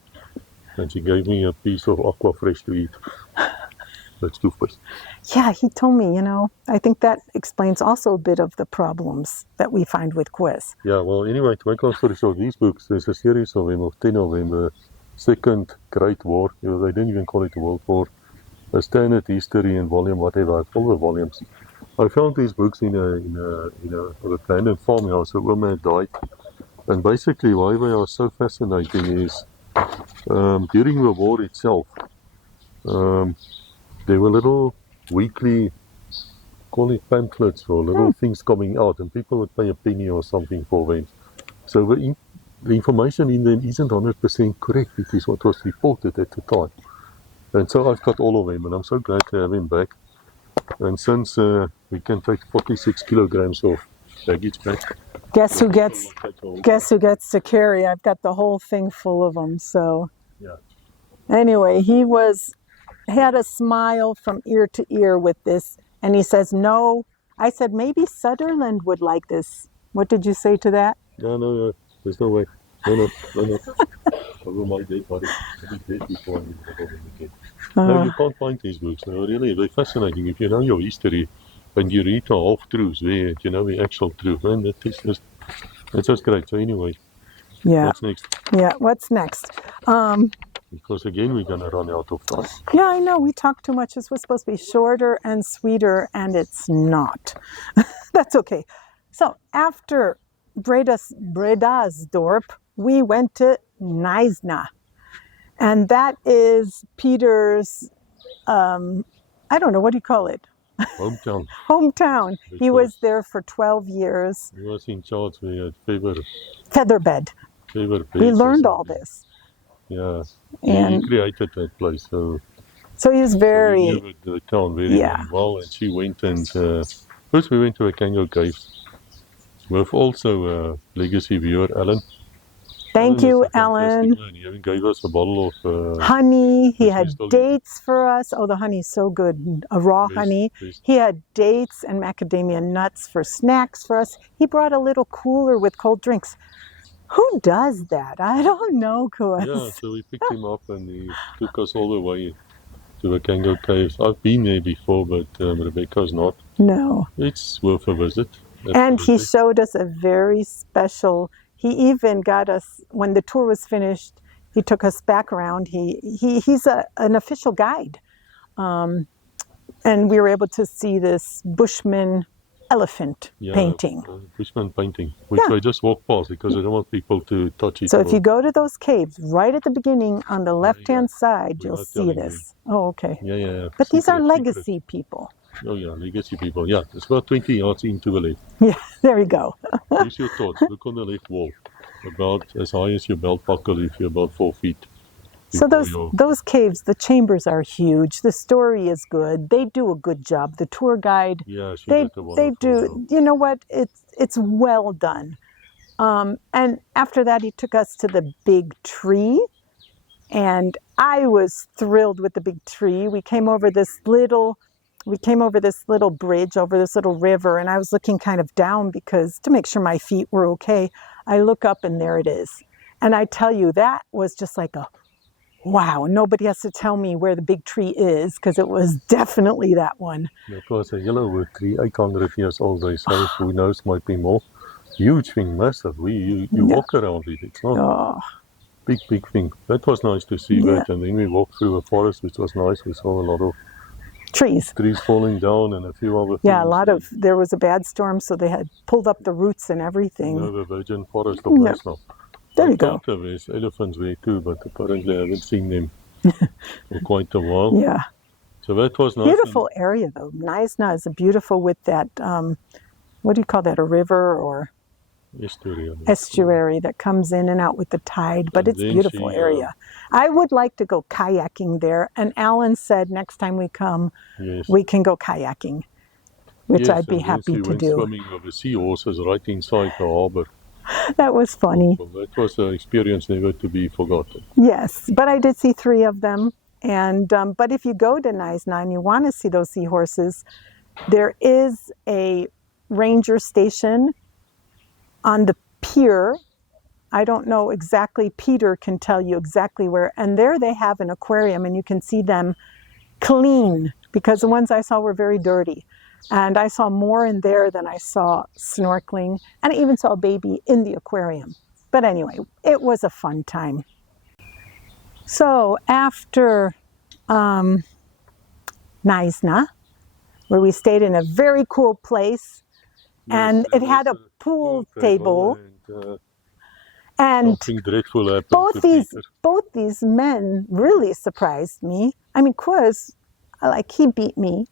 and she gave me a piece of aqua fresh to eat. That's toothpaste. Yeah, he told me, I think that explains also a bit of the problems that we find with Quiz. Yeah, well, anyway, to make long story short, these books, there's a series of them, of 10 of them, the Second Great War, they didn't even call it a World War, a standard history and volume, whatever, all the volumes. I found these books in a abandoned farmhouse. A woman had died. And basically why they are so fascinating is during the war itself, there were little weekly, call it pamphlets or little things coming out, and people would pay a penny or something for them. So the information in them isn't 100% correct. It is what was reported at the time. And so I've got all of them, and I'm so glad to have them back. And since we can take 46 kilograms of baggage back. Guess who gets to carry? I've got the whole thing full of them. So Yeah. anyway, he had a smile from ear to ear with this, and he says no. I said maybe Sutherland would like this. What did you say to that? No, there's no way. No. Over my dead body. I did dead before I never them again. No, you can't find these books. They're fascinating. If you know your history and you read the half-truths, you know the actual truth. And it's just great. So anyway, Yeah. what's next? Yeah, what's next? Because again, we're going to run out of time. Yeah, I know. We talk too much. This was supposed to be shorter and sweeter, and it's not. That's okay. So after Bredasdorp, we went to Neisna. And that is Peter's, I don't know, what do you call it? Hometown. Hometown. He was there for 12 years. He was in charge. We had Featherbed. We learned all this. Yeah. And he created that place. So he was very... he knew the town very well. And she went and... first we went to a Kango cave. With also legacy viewer, Alan. Thank you, Alan. He gave us a bottle of... honey. He had dates for us. Oh, the honey's so good. A raw honey. He had dates and macadamia nuts for snacks for us. He brought a little cooler with cold drinks. Who does that? I don't know, Kuas. Yeah, so we picked him up and he took us all the way to the Kango caves. I've been there before, but Rebecca's not. No. It's worth a visit. And he Absolutely. showed us a very special, he even got us, when the tour was finished, he took us back around. He's an official guide. And we were able to see this Bushman elephant painting. Bushman painting, which I just walked past because I don't want people to touch it. So if you go to those caves, right at the beginning on the left-hand side, you'll see this. Oh, okay. Yeah. But these are legacy people. Oh, yeah, legacy people. Yeah, it's about 20 yards into the left. Yeah, there we go. Use your thoughts. Look on the left wall. About as high as your belt buckle if you're about 4 feet. So those caves, the chambers are huge. The story is good. They do a good job. The tour guide, they do. You know what? It's well done. And after that, he took us to the big tree, and I was thrilled with the big tree. We came over this little bridge over this little river, and I was looking kind of down because to make sure my feet were okay. I look up and there it is. And I tell you, that was just like a wow, nobody has to tell me where the big tree is because it was definitely that one. It was a yellowwood tree, 800 years old, they say. Who knows, might be more. Huge thing, massive. You walk around it. It's not big thing. That was nice to see that. And then we walked through a forest, which was nice. We saw a lot of trees falling down and a few other things. Yeah, there was a bad storm, so they had pulled up the roots and everything. The virgin forest of National. There you go. There's elephants there too, but apparently I haven't seen them for quite a while. Yeah. So that was nice. Beautiful area though. Naisna is beautiful with that, what do you call that, a river or? Estuary that comes in and out with the tide, but it's a beautiful area. I would like to go kayaking there, and Alan said next time we come, we can go kayaking, which I'd be happy to do. Swimming with the seahorses right inside the harbor. That was funny. That was an experience never to be forgotten. Yes, but I did see 3 of them. And but if you go to Naisna and you want to see those seahorses, there is a ranger station on the pier. I don't know exactly. Peter can tell you exactly where. And there they have an aquarium, and you can see them clean because the ones I saw were very dirty. And I saw more in there than I saw snorkeling. And I even saw a baby in the aquarium. But anyway, it was a fun time. So after Naisna, where we stayed in a very cool place, and it had a pool table. And both these men really surprised me. I mean, Quiz, he beat me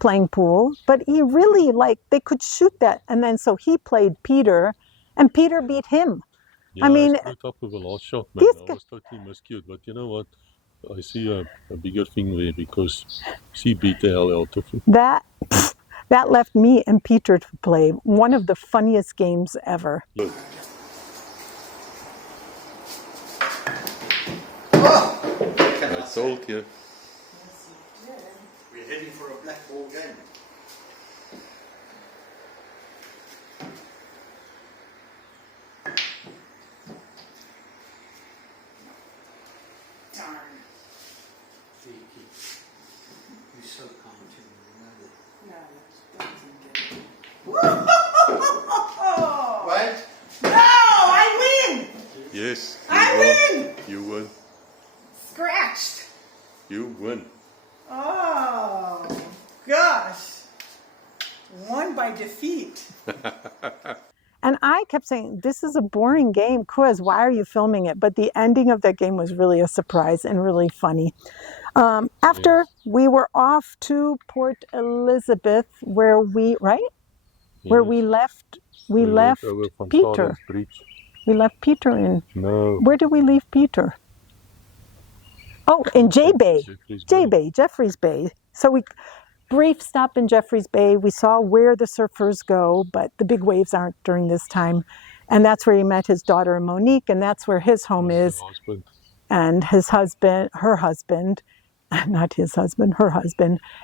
playing pool, but he really they could shoot that, and then so he played Peter, and Peter beat him. Yeah, I mean, I up with the last shot, man. I was totally miscued, but you know what? I see a bigger thing there because she beat the hell out of him. That left me and Peter to play one of the funniest games ever. Look. I told you. We're heading for a black ball game. Darn. You're so calm, you know that. No, wait. No, I win! Yes. I win! You win. Scratched. You win. Oh, gosh. Won by defeat. And I kept saying, this is a boring game. Quiz, why are you filming it? But the ending of that game was really a surprise and really funny. After we were off to Port Elizabeth, where we left Peter. We left Peter in. No. Where did we leave Peter? Oh, in Jeffreys Bay. So we brief stop in Jeffreys Bay. We saw where the surfers go, but the big waves aren't during this time. And that's where he met his daughter Monique, and that's where his home is. And her husband, her husband.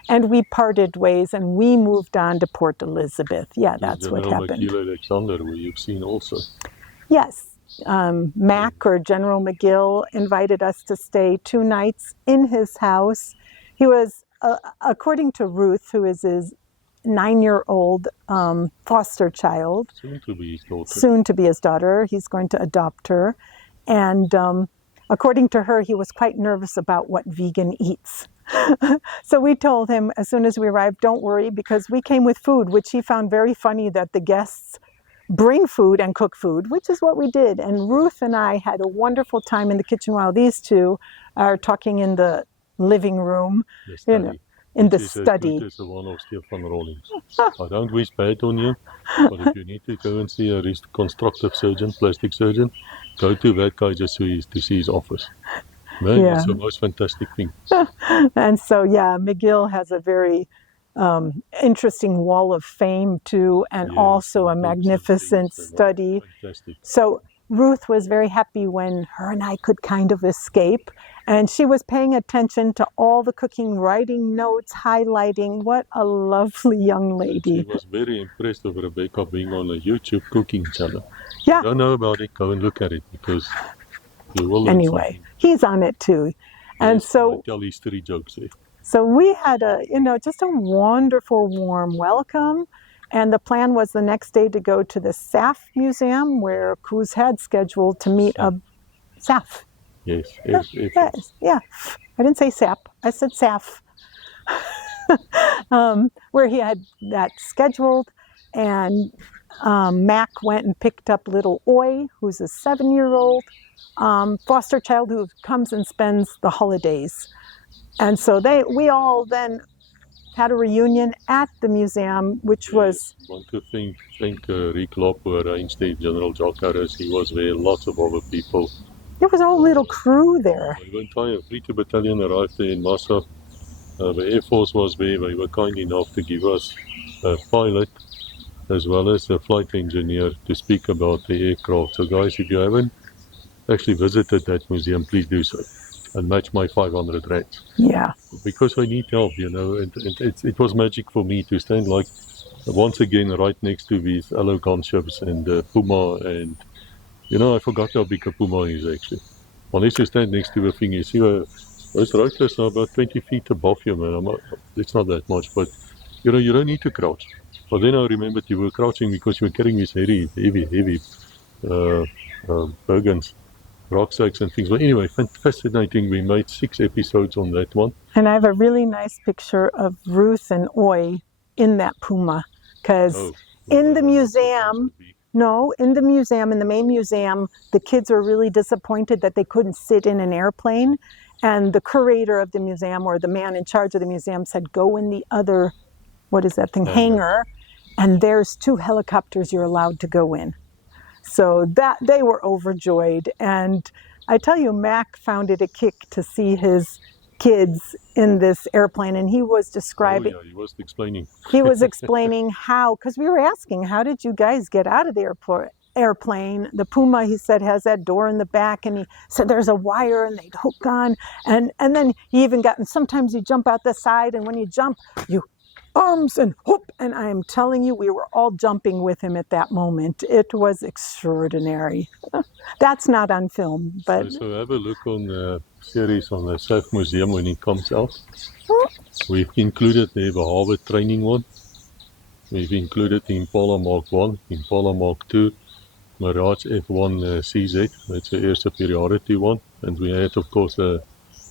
And we parted ways, and we moved on to Port Elizabeth. Yeah, that's what happened. Alexander, where you've seen also. Yes. Mac, or General McGill, invited us to stay 2 nights in his house. He was, according to Ruth, who is his 9-year-old foster child. Soon to be his daughter. Soon to be his daughter. He's going to adopt her. And according to her, he was quite nervous about what vegan eats. So we told him as soon as we arrived, don't worry, because we came with food, which he found very funny that the guests bring food and cook food, which is what we did. And Ruth and I had a wonderful time in the kitchen while these two are talking in the living room, in the study. This is a one of Stefan Rollins. I don't wish bad on you, but if you need to go and see a reconstructive surgeon, plastic surgeon, go to that guy just to see his office. Man, it's the most fantastic thing. And so, McGill has a very interesting wall of fame too, and also a magnificent study. Fantastic. So Ruth was very happy when her and I could kind of escape, and she was paying attention to all the cooking, writing notes, highlighting. What a lovely young lady. She was very impressed with Rebecca being on a YouTube cooking channel. Yeah. If you don't know about it, go and look at it, because you will learn something. He's on it too. And so I tell history jokes there. So we had just a wonderful, warm welcome. And the plan was the next day to go to the SAF Museum, where Koos had scheduled to meet SAF. Yes. Yeah. I didn't say SAP. I said SAF. Where he had that scheduled. And Mac went and picked up little Oi, who's a 7-year-old foster child who comes and spends the holidays. And so we all then had a reunion at the museum, which was... I want to thank Rick Lopp, who arranged the General Jock Harris. He was there, lots of other people. There was a whole little crew there. The entire 3 Battalion arrived there in Massa. The Air Force was there. They were kind enough to give us a pilot as well as a flight engineer to speak about the aircraft. So guys, if you haven't actually visited that museum, please do so. And match my 500 rands. Yeah. Because I need help, and it was magic for me to stand once again right next to these Allo gunships and Puma, and I forgot how big a Puma is actually. Unless you stand next to a thing, you see those rotors are about 20 feet above you, man. It's not that much, but you don't need to crouch. But then I remembered you were crouching because you were carrying these heavy Bergens. Rucksacks and things. But anyway, fascinating. We made 6 episodes on that one. And I have a really nice picture of Ruth and Oi in that Puma. Because in the museum, in the main museum, the kids were really disappointed that they couldn't sit in an airplane. And the curator of the museum, or the man in charge of the museum, said, go in the other, hangar. And there's 2 helicopters you're allowed to go in. So that they were overjoyed. And I tell you, Mac found it a kick to see his kids in this airplane. And he was describing... he was explaining. He was explaining how, because we were asking, how did you guys get out of the airplane? The Puma, he said, has that door in the back. And he said there's a wire and they'd hook on. And then he even and sometimes you jump out the side. And when you jump, you... arms and whoop, and I am telling you, we were all jumping with him at that moment. It was extraordinary. That's not on film, but... So have a look on the series on the SAF Museum when it comes out. We've included the Harvard training one. We've included the Impala Mark 1, Impala Mark 2, Mirage F1 CZ, that's the air superiority one. And we had, of course, a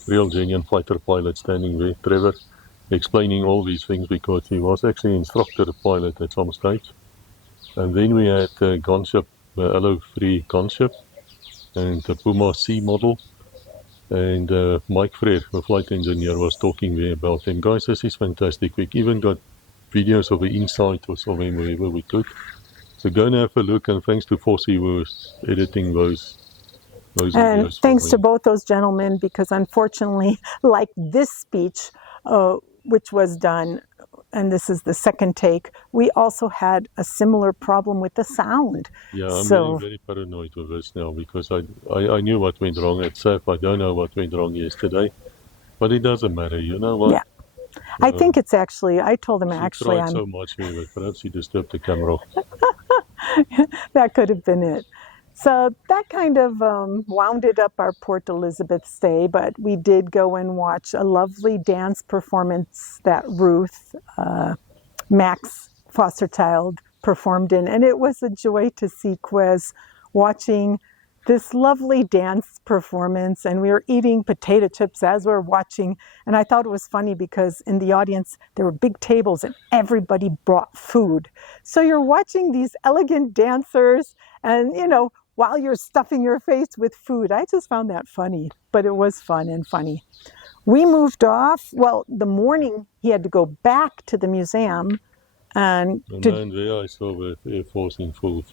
real genuine fighter pilot standing there, Trevor, explaining all these things, because he was actually instructor pilot at some stage. And then we had the gunship, the LO3 gunship, and the Puma C model. And Mike Frere, the flight engineer, was talking there about them. Guys, this is fantastic. We even got videos of the inside or something wherever we could. So go and have a look, and thanks to Fossey who was editing those videos. And thanks to both those gentlemen, because unfortunately, like this speech, which was done, and this is the second take, we also had a similar problem with the sound. Yeah, I'm getting very paranoid with this now, because I knew what went wrong at SAF. I don't know what went wrong yesterday, but it doesn't matter, you know what? Yeah. I think it's actually, I told him actually... She tried so much here, but perhaps he disturbed the camera. That could have been it. So that kind of wounded up our Port Elizabeth stay, but we did go and watch a lovely dance performance that Ruth Max foster child performed in. And it was a joy to see Quez watching this lovely dance performance, and we were eating potato chips as we were watching. And I thought it was funny because in the audience there were big tables and everybody brought food. So you're watching these elegant dancers and, you know, while you're stuffing your face with food. I just found that funny, but it was fun and funny. We moved off. Well, the morning he had to go back to the museum. And then there I saw the Air Force in full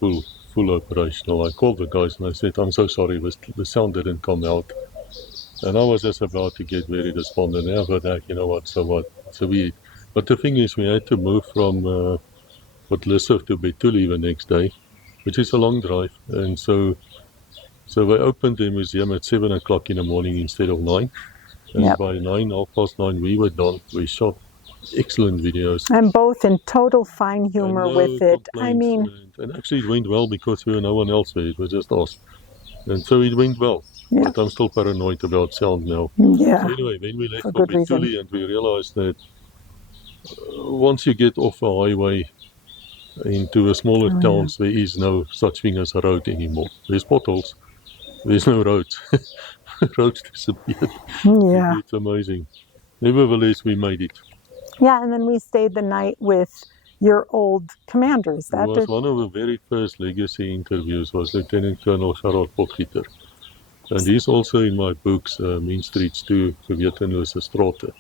operational. I called the guys and I said, I'm so sorry, the sound didn't come out. And I was just about to get very despondent. Yeah, but you know what, so what? But the thing is, we had to move from Kotze to Pretoria the next day, which is a long drive. And so they opened the museum at 7 o'clock in the morning instead of 9. And by 9:30, we were done. We shot excellent videos. And both in total fine humor with it. I mean... And actually it went well because there was no one else there. It was just us. And so it went well. Yeah. But I'm still paranoid about sound now. Yeah. So anyway, then we left for Pretoria and we realized that once you get off a highway into a smaller towns, there is no such thing as a road anymore. There's potholes. There's no roads. Roads disappeared. Yeah. It's amazing. Nevertheless, we made it. Yeah, and then we stayed the night with your old commanders. That was one of the very first legacy interviews was Lieutenant Colonel Gerard Potgieter. And he's also in my books, Mean Streets 2, Gewetenlose Strate,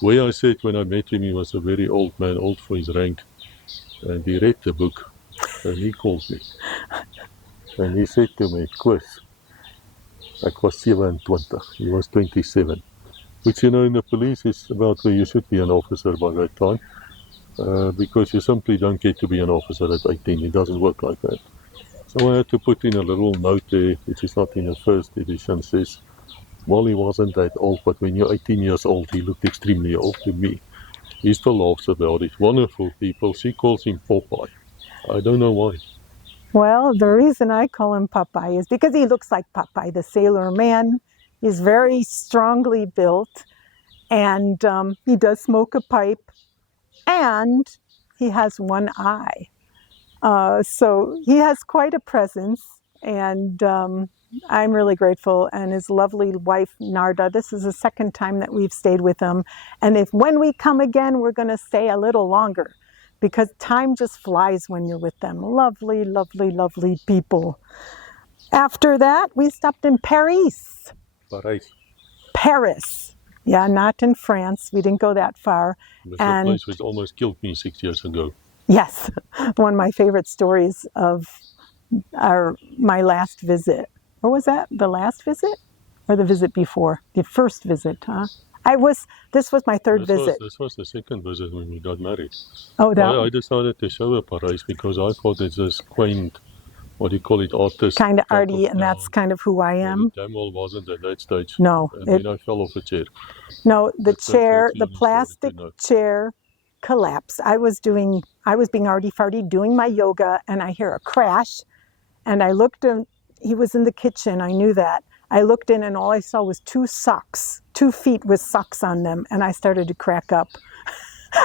where I said when I met him, he was a very old man, old for his rank. And he read the book, and he called me. And he said to me, Quez, I was 27, he was 27. Which, you know, in the police is about where you should be an officer by that time. Because you simply don't get to be an officer at 18. It doesn't work like that. So I had to put in a little note there, which is not in the first edition, says, well, he wasn't that old, but when you're 18 years old, he looked extremely old to me. He still laughs about it. Wonderful people. She calls him Popeye. I don't know why. Well, the reason I call him Popeye is because he looks like Popeye, the sailor man. He's very strongly built, and he does smoke a pipe, and he has one eye. So he has quite a presence, and I'm really grateful. And his lovely wife, Narda, this is the second time that we've stayed with him. And when we come again, we're going to stay a little longer, because time just flies when you're with them. Lovely, lovely, lovely people. After that, we stopped in Paris. Paris. Yeah, not in France. We didn't go that far. It was a place which almost killed me 6 years ago. Yes, one of my favorite stories of my last visit. What was that? The last visit? Or the visit before? The first visit, huh? This was my third visit. This was the second visit when we got married. Oh, I decided to show her Paris because I thought it's this quaint, what do you call it, artist. Kind of arty, and that's kind of who I am. Damn well wasn't at that stage. No. And then I fell off a chair. No, the plastic chair collapsed. I was being arty-farty, doing my yoga, and I hear a crash. And I looked in, he was in the kitchen, I knew that. I looked in and all I saw was 2 feet with socks on them, and I started to crack up.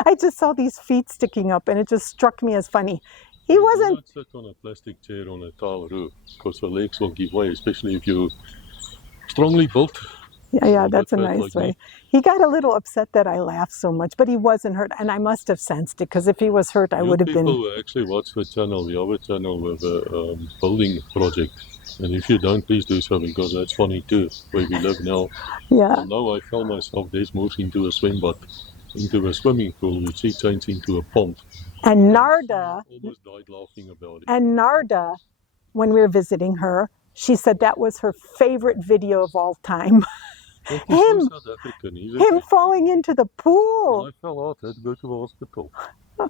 I just saw these feet sticking up, and it just struck me as funny. He wasn't... You don't sit on a plastic chair on a tile roof, because the legs will give way, especially if you're strongly built. Yeah, that's a nice way. He got a little upset that I laughed so much, but he wasn't hurt, and I must have sensed it, because if he was hurt, I would have been... People actually watch the channel, the other channel with a building project, and if you don't, please do so, because that's funny too, where we live now. Yeah. And now I fell myself, Des moves into a swimming pool, which he changed into a pond. And Narda... almost died laughing about it. And Narda, when we were visiting her, she said that was her favorite video of all time. Him falling into the pool. When I fell out, I had to go to the hospital. I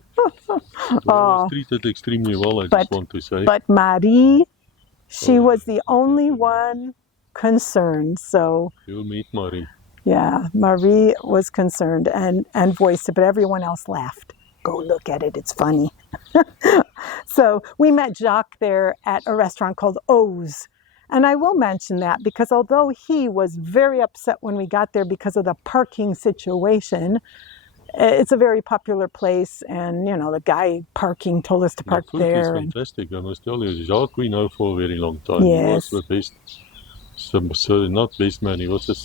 was treated extremely well, I just want to say. But Marie, she was the only one concerned, so... You'll meet Marie. Yeah, Marie was concerned and voiced it, but everyone else laughed. Go look at it, it's funny. So we met Jacques there at a restaurant called O's. And I will mention that because although he was very upset when we got there because of the parking situation, it's a very popular place, and the guy parking told us to park the food there. is fantastic. I must tell you, Jacques we know for a very long time. Yes. He was the best, so not best man, he was a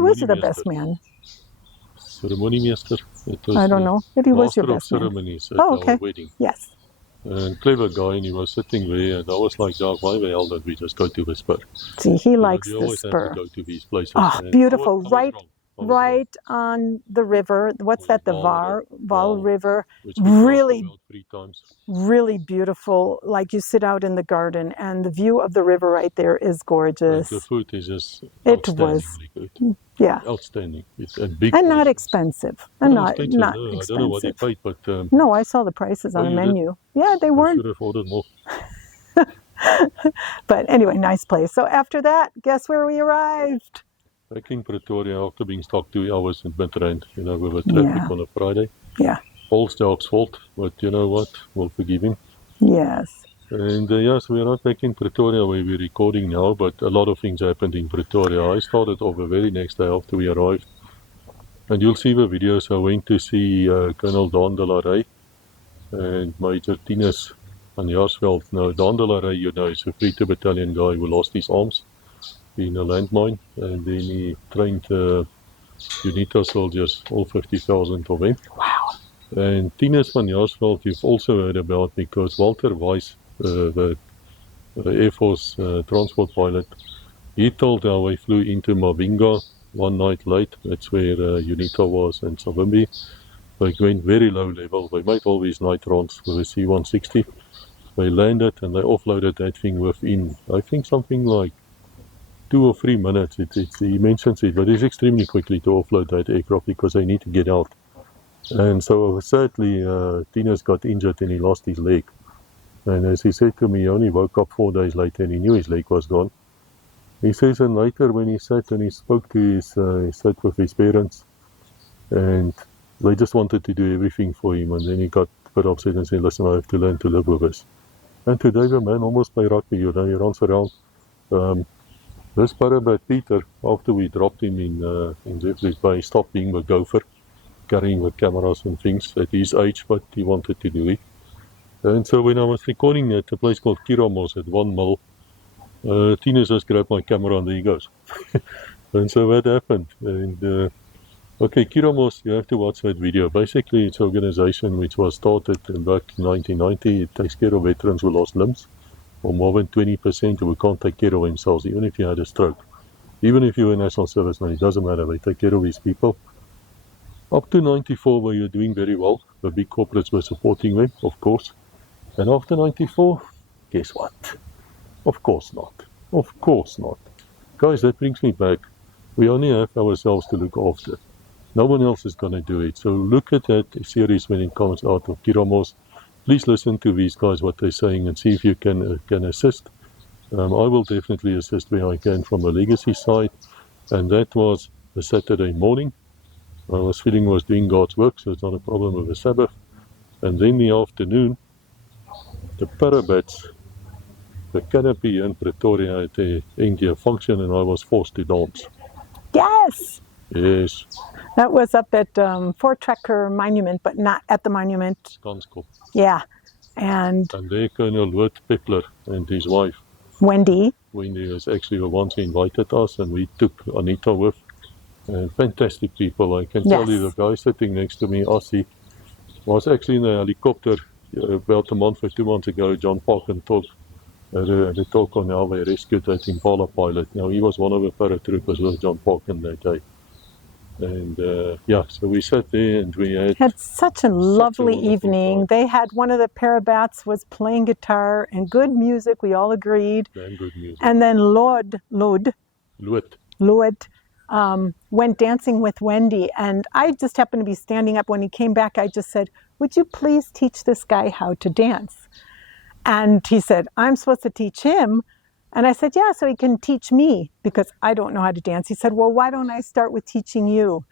was the best man? Ceremoniemeester. I don't know, but he was your master of best man. ceremonies at okay. our wedding. Yes. And clever guy, and he was sitting there, and I was like, Jacques, why the hell don't we just go to the Spur? See, he likes you the always Spur. have to go to these places. Oh, And beautiful. I was wrong. Right on the river. What's that? The Vaal River. Which we Really, crossed about 3 times. really beautiful. Like you sit out in the garden, and the view of the river right there is gorgeous. And the food is just It was, good. Yeah. Outstanding. It's a big And not portions. expensive. And not expensive. I don't know what they paid, but no, I saw the prices on the menu. Yeah, they I weren't. should have ordered more. But anyway, nice place. So after that, guess where we arrived? Back in Pretoria after being stuck 2 hours in Midrand, with the traffic on a Friday. Yeah. All Jacques' fault, but you know what? We'll forgive him. Yes. And yes, we are not back in Pretoria where we're recording now, but a lot of things happened in Pretoria. I started off the very next day after we arrived. And you'll see the videos. I went to see Colonel Don de la Rey and Major Tinus van Jaarsveld. Now, Don de la Rey, is a 3 battalion guy who lost his arms in a landmine. And then he trained UNITA soldiers, all 50,000 of them. Wow. And Tinus van Jaarsveld, you've also heard about, because Walter Weiss, the Air Force transport pilot, he told how we flew into Mavinga one night late. That's where UNITA was, and Savimbi. They went very low level. They made all these night runs with a C-160. They landed and they offloaded that thing within, I think, something like 2 or 3 minutes. He mentions it, but it's extremely quickly to offload that aircraft because they need to get out. And so sadly, Tinus got injured and he lost his leg. And as he said to me, he only woke up 4 days later and he knew his leg was gone. He says, and later when he sat and he spoke to he sat with his parents, and they just wanted to do everything for him. And then he got a bit upset and said, listen, I have to learn to live with this. And today the man almost play rugby, he runs around. This Parabat Peter, after we dropped him in Jeffreys Bay, stopped being the gopher, carrying the cameras and things at his age, but he wanted to do it. And so when I was recording at a place called Kiramos at 1 mil, Tinus just grabbed my camera and there he goes. And so that happened. And okay, Kiramos, you have to watch that video. Basically, it's an organization which was started back in 1990. It takes care of veterans who lost limbs, or more than 20% who can't take care of themselves, even if you had a stroke. Even if you're a national serviceman, it doesn't matter. They take care of these people. Up to 94, where you're doing very well. The big corporates were supporting them, of course. And after 94, guess what? Of course not. Of course not. Guys, that brings me back. We only have ourselves to look after. No one else is going to do it. So look at that series when it comes out of Kiramos. Please listen to these guys, what they're saying, and see if you can assist. I will definitely assist where I can from the legacy side. And that was a Saturday morning. I was feeling I was doing God's work, so it's not a problem with the Sabbath. And then the afternoon, the Parabats, the canopy in Pretoria at the India function, and I was forced to dance. Yes! Yes. That was up at Fort Trekker Monument, but not at the monument. Skanskop. Yeah. And there Colonel Lord Pepler and his wife, Wendy was actually the ones who invited us, and we took Anita with. Fantastic people. I can tell you, the guy sitting next to me, Ossie, was actually in a helicopter about a month or 2 months ago. John Parkin had a talk on how they rescued that Impala pilot. Now, he was one of the paratroopers with John Parkin that day. And so we sat there and we had such a lovely evening. They had one of the Parabats was playing guitar and good music. We all agreed. Damn good music. And then Lod went dancing with Wendy. And I just happened to be standing up when he came back. I just said, would you please teach this guy how to dance? And he said, I'm supposed to teach him. And I said, yeah, so he can teach me because I don't know how to dance. He said, well, why don't I start with teaching you?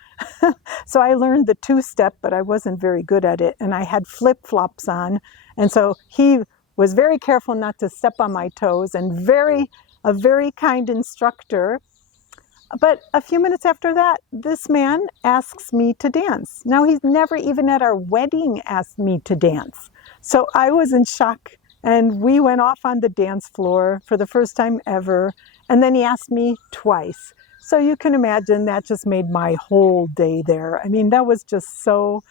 So I learned the 2-step, but I wasn't very good at it. And I had flip-flops on. And so he was very careful not to step on my toes, and a very kind instructor. But a few minutes after that, this man asks me to dance. Now, he's never even at our wedding asked me to dance. So I was in shock, and we went off on the dance floor for the first time ever. And then he asked me twice. So you can imagine that just made my whole day there. I mean, that was just so,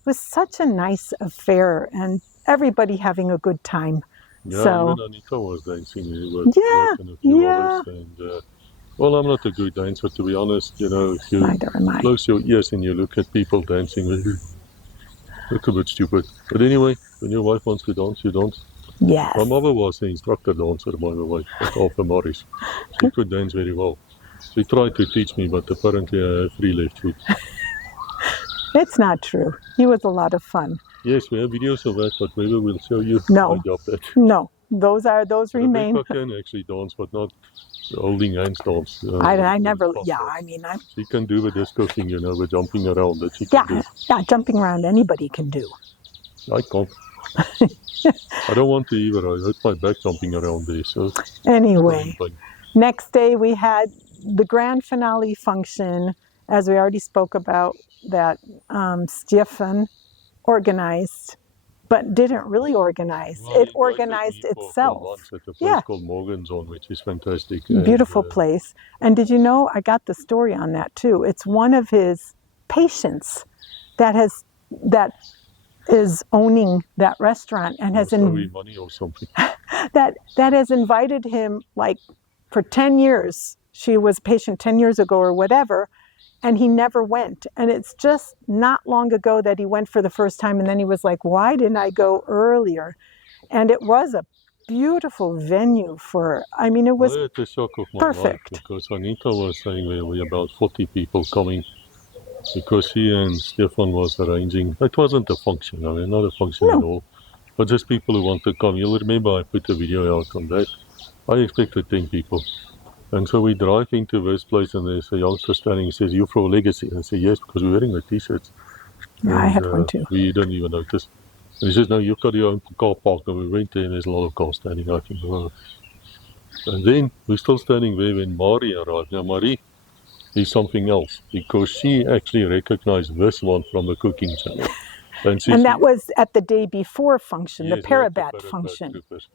it was such a nice affair, and everybody having a good time. Yeah, So, even Anita was dancing with yeah, and a few yeah. others. And, well, I'm not a good dancer, to be honest. You know, if you Neither am I. close your ears and you look at people dancing, you look a bit stupid. But anyway, when your wife wants to dance, you dance. Yes. My mother was the instructor dancer, by the way, at Alpha Morris. She could dance very well. She tried to teach me, but apparently I have 3 left feet. It's not true. He was a lot of fun. Yes, we have videos of that, but maybe we'll show you No. my job at. No, those remain. Rebecca can actually dance, but not holding hands dance. I never, Pop yeah, dance. I mean, She can do the disco thing, you know, with jumping around. That she can yeah, jumping around anybody can do. do. I can't. I don't want to either. I hurt my back jumping around there. So Anyway, next day we had the grand finale function, as we already spoke about, that Stefan organized, but didn't really organize. Well, it organized itself. Once at a place Yeah. called Morgan's on, which is fantastic. Beautiful And, place. And did you know, I got the story on that too. It's one of his patients that is owning that restaurant and has money or something. that has invited him like for 10 years. She was a patient 10 years ago or whatever, and he never went. And it's just not long ago that he went for the first time, and then he was like, why didn't I go earlier? And it was a beautiful venue for, I mean, it was I had the shock of my perfect. life because Anita was saying there were about 40 people coming because she and Stefan was arranging. It wasn't a function, I mean, not a function at all, but just people who want to come. You'll remember I put a video out on that. I expected 10 people. And so we drive into this place and there's a youngster standing. He says, "You from Legacy?" And I say, "Yes," because we're wearing the t-shirts. Yeah, I had one too. We didn't even notice. And he says, "No, you've got your own car park." And we went there and there's a lot of cars standing. I think, oh. And then we're still standing there when Marie arrived. Now, Marie is something else because she actually recognized this one from the cooking channel. And that was at the day before function, yes, the Parabat function. Troopers.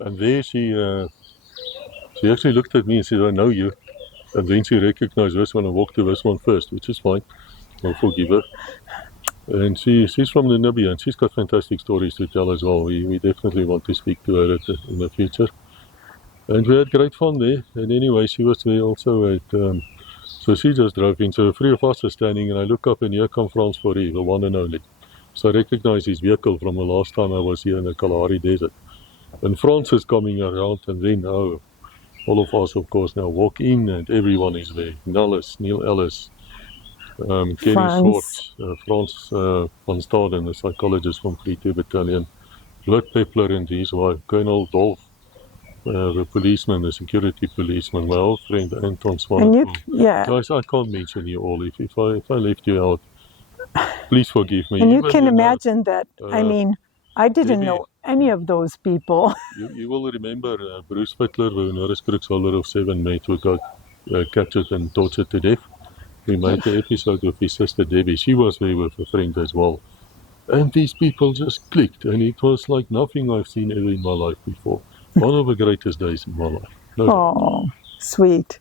And there she actually looked at me and said, "I know you." And then she recognized this one and walked to this one first, which is fine. I'll forgive her. And she's from Namibia and she's got fantastic stories to tell as well. We definitely want to speak to her in the future. And we had great fun there. And anyway, she was there also at, so she just drove in. So 3 of us are standing and I look up and here comes Frans Fourie, the one and only. So I recognize his vehicle from the last time I was here in the Kalahari Desert. And Frans is coming around and then, all of us, of course, now walk in and everyone is there. Nellis, Neil Ellis, Kenny Swartz, Frans van Staden, a psychologist from 32 Battalion, Lord Pepler and his wife, Colonel Dolph, the policeman, the security policeman, my old friend Anton Swanepoel. Guys, I can't mention you all. If I left you out, please forgive me. And you can imagine that, I mean, I didn't know any of those people. You will remember Bruce Fittler, who Norris Kruxholder of 7 met, who got captured and tortured to death. We made the episode with his sister Debbie. She was there with a friend as well. And these people just clicked, and it was like nothing I've seen ever in my life before. One of the greatest days in my life. Oh, sweet.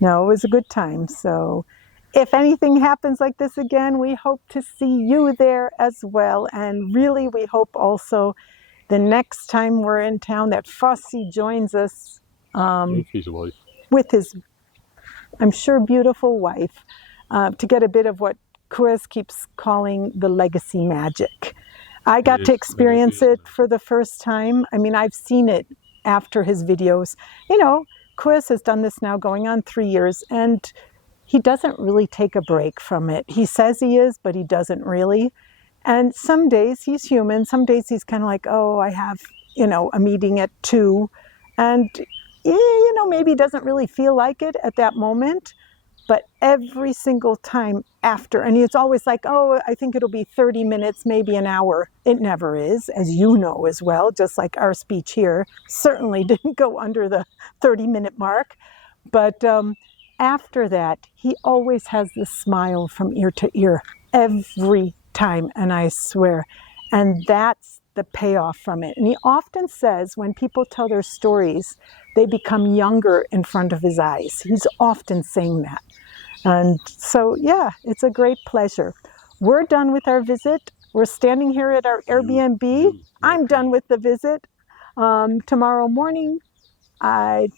No, it was a good time. So if anything happens like this again, we hope to see you there as well. And really, we hope also the next time we're in town that Fossey joins us with his wife. With his, I'm sure, beautiful wife, to get a bit of what Chris keeps calling the legacy magic. I got to experience it for the first time. I mean, I've seen it after his videos. You know, Chris has done this now going on 3 years, and he doesn't really take a break from it. He says he is, but he doesn't really. And some days he's human. Some days he's kind of like, oh, I have, you know, a meeting at 2. And, you know, maybe he doesn't really feel like it at that moment. But every single time after, and it's always like, oh, I think it'll be 30 minutes, maybe an hour. It never is, as you know as well, just like our speech here certainly didn't go under the 30-minute mark. But after that, he always has this smile from ear to ear every time, and I swear. And that's the payoff from it. And he often says when people tell their stories, they become younger in front of his eyes. He's often saying that. And so, yeah, it's a great pleasure. We're done with our visit. We're standing here at our Airbnb. I'm done with the visit. Tomorrow morning, I'm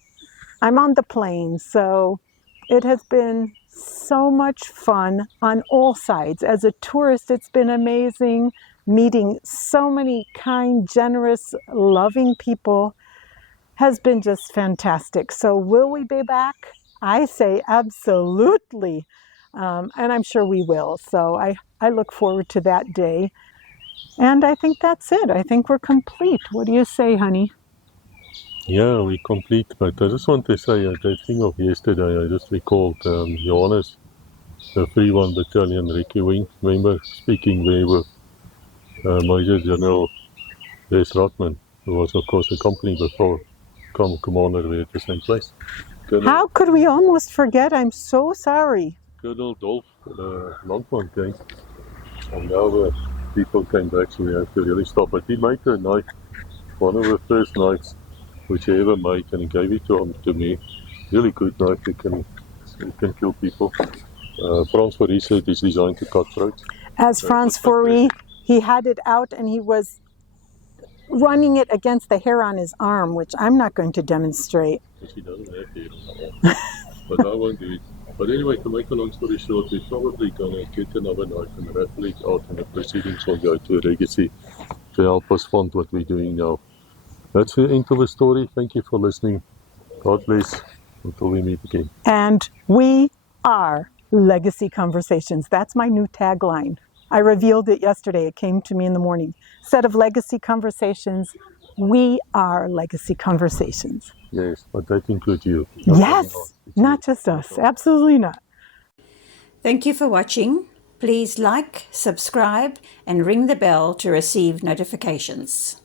on the plane. So it has been so much fun on all sides. As a tourist, it's been amazing meeting so many kind, generous, loving people. Has been just fantastic. So will we be back? I say absolutely. And I'm sure we will. So I look forward to that day. And I think that's it. I think we're complete. What do you say, honey? Yeah, we're complete. But I just want to say, that thing of yesterday, I just recalled Johannes, the 3-1 Battalion Recce Wing member, speaking there with Major General Les Rotman, who was, of course, the company before commander there at the same place. How could we almost forget? I'm so sorry. Colonel Dolph Landman came, and now the people came back, so we have to really stop. But he made a knife, one of the first knives which he ever made, and he gave it to me. Really good knife, it can kill people. Frans Fourie said it's designed to cut throats. As Frans Fourie, he had it out and he was running it against the hair on his arm, which I'm not going to demonstrate. She doesn't have hair on her arm, but I won't do it. But anyway, to make a long story short, we're probably going to get another knife and raffle it out, and the proceedings will go to a legacy to help us fund what we're doing now. That's the end of the story. Thank you for listening. God bless. Until we meet again. And we are Legacy Conversations. That's my new tagline. I revealed it yesterday. It came to me in the morning. Instead of Legacy Conversations, we are Legacy Conversations. Yes, but that includes you. Yes, not just us. Absolutely not. Thank you for watching. Please like, subscribe, and ring the bell to receive notifications.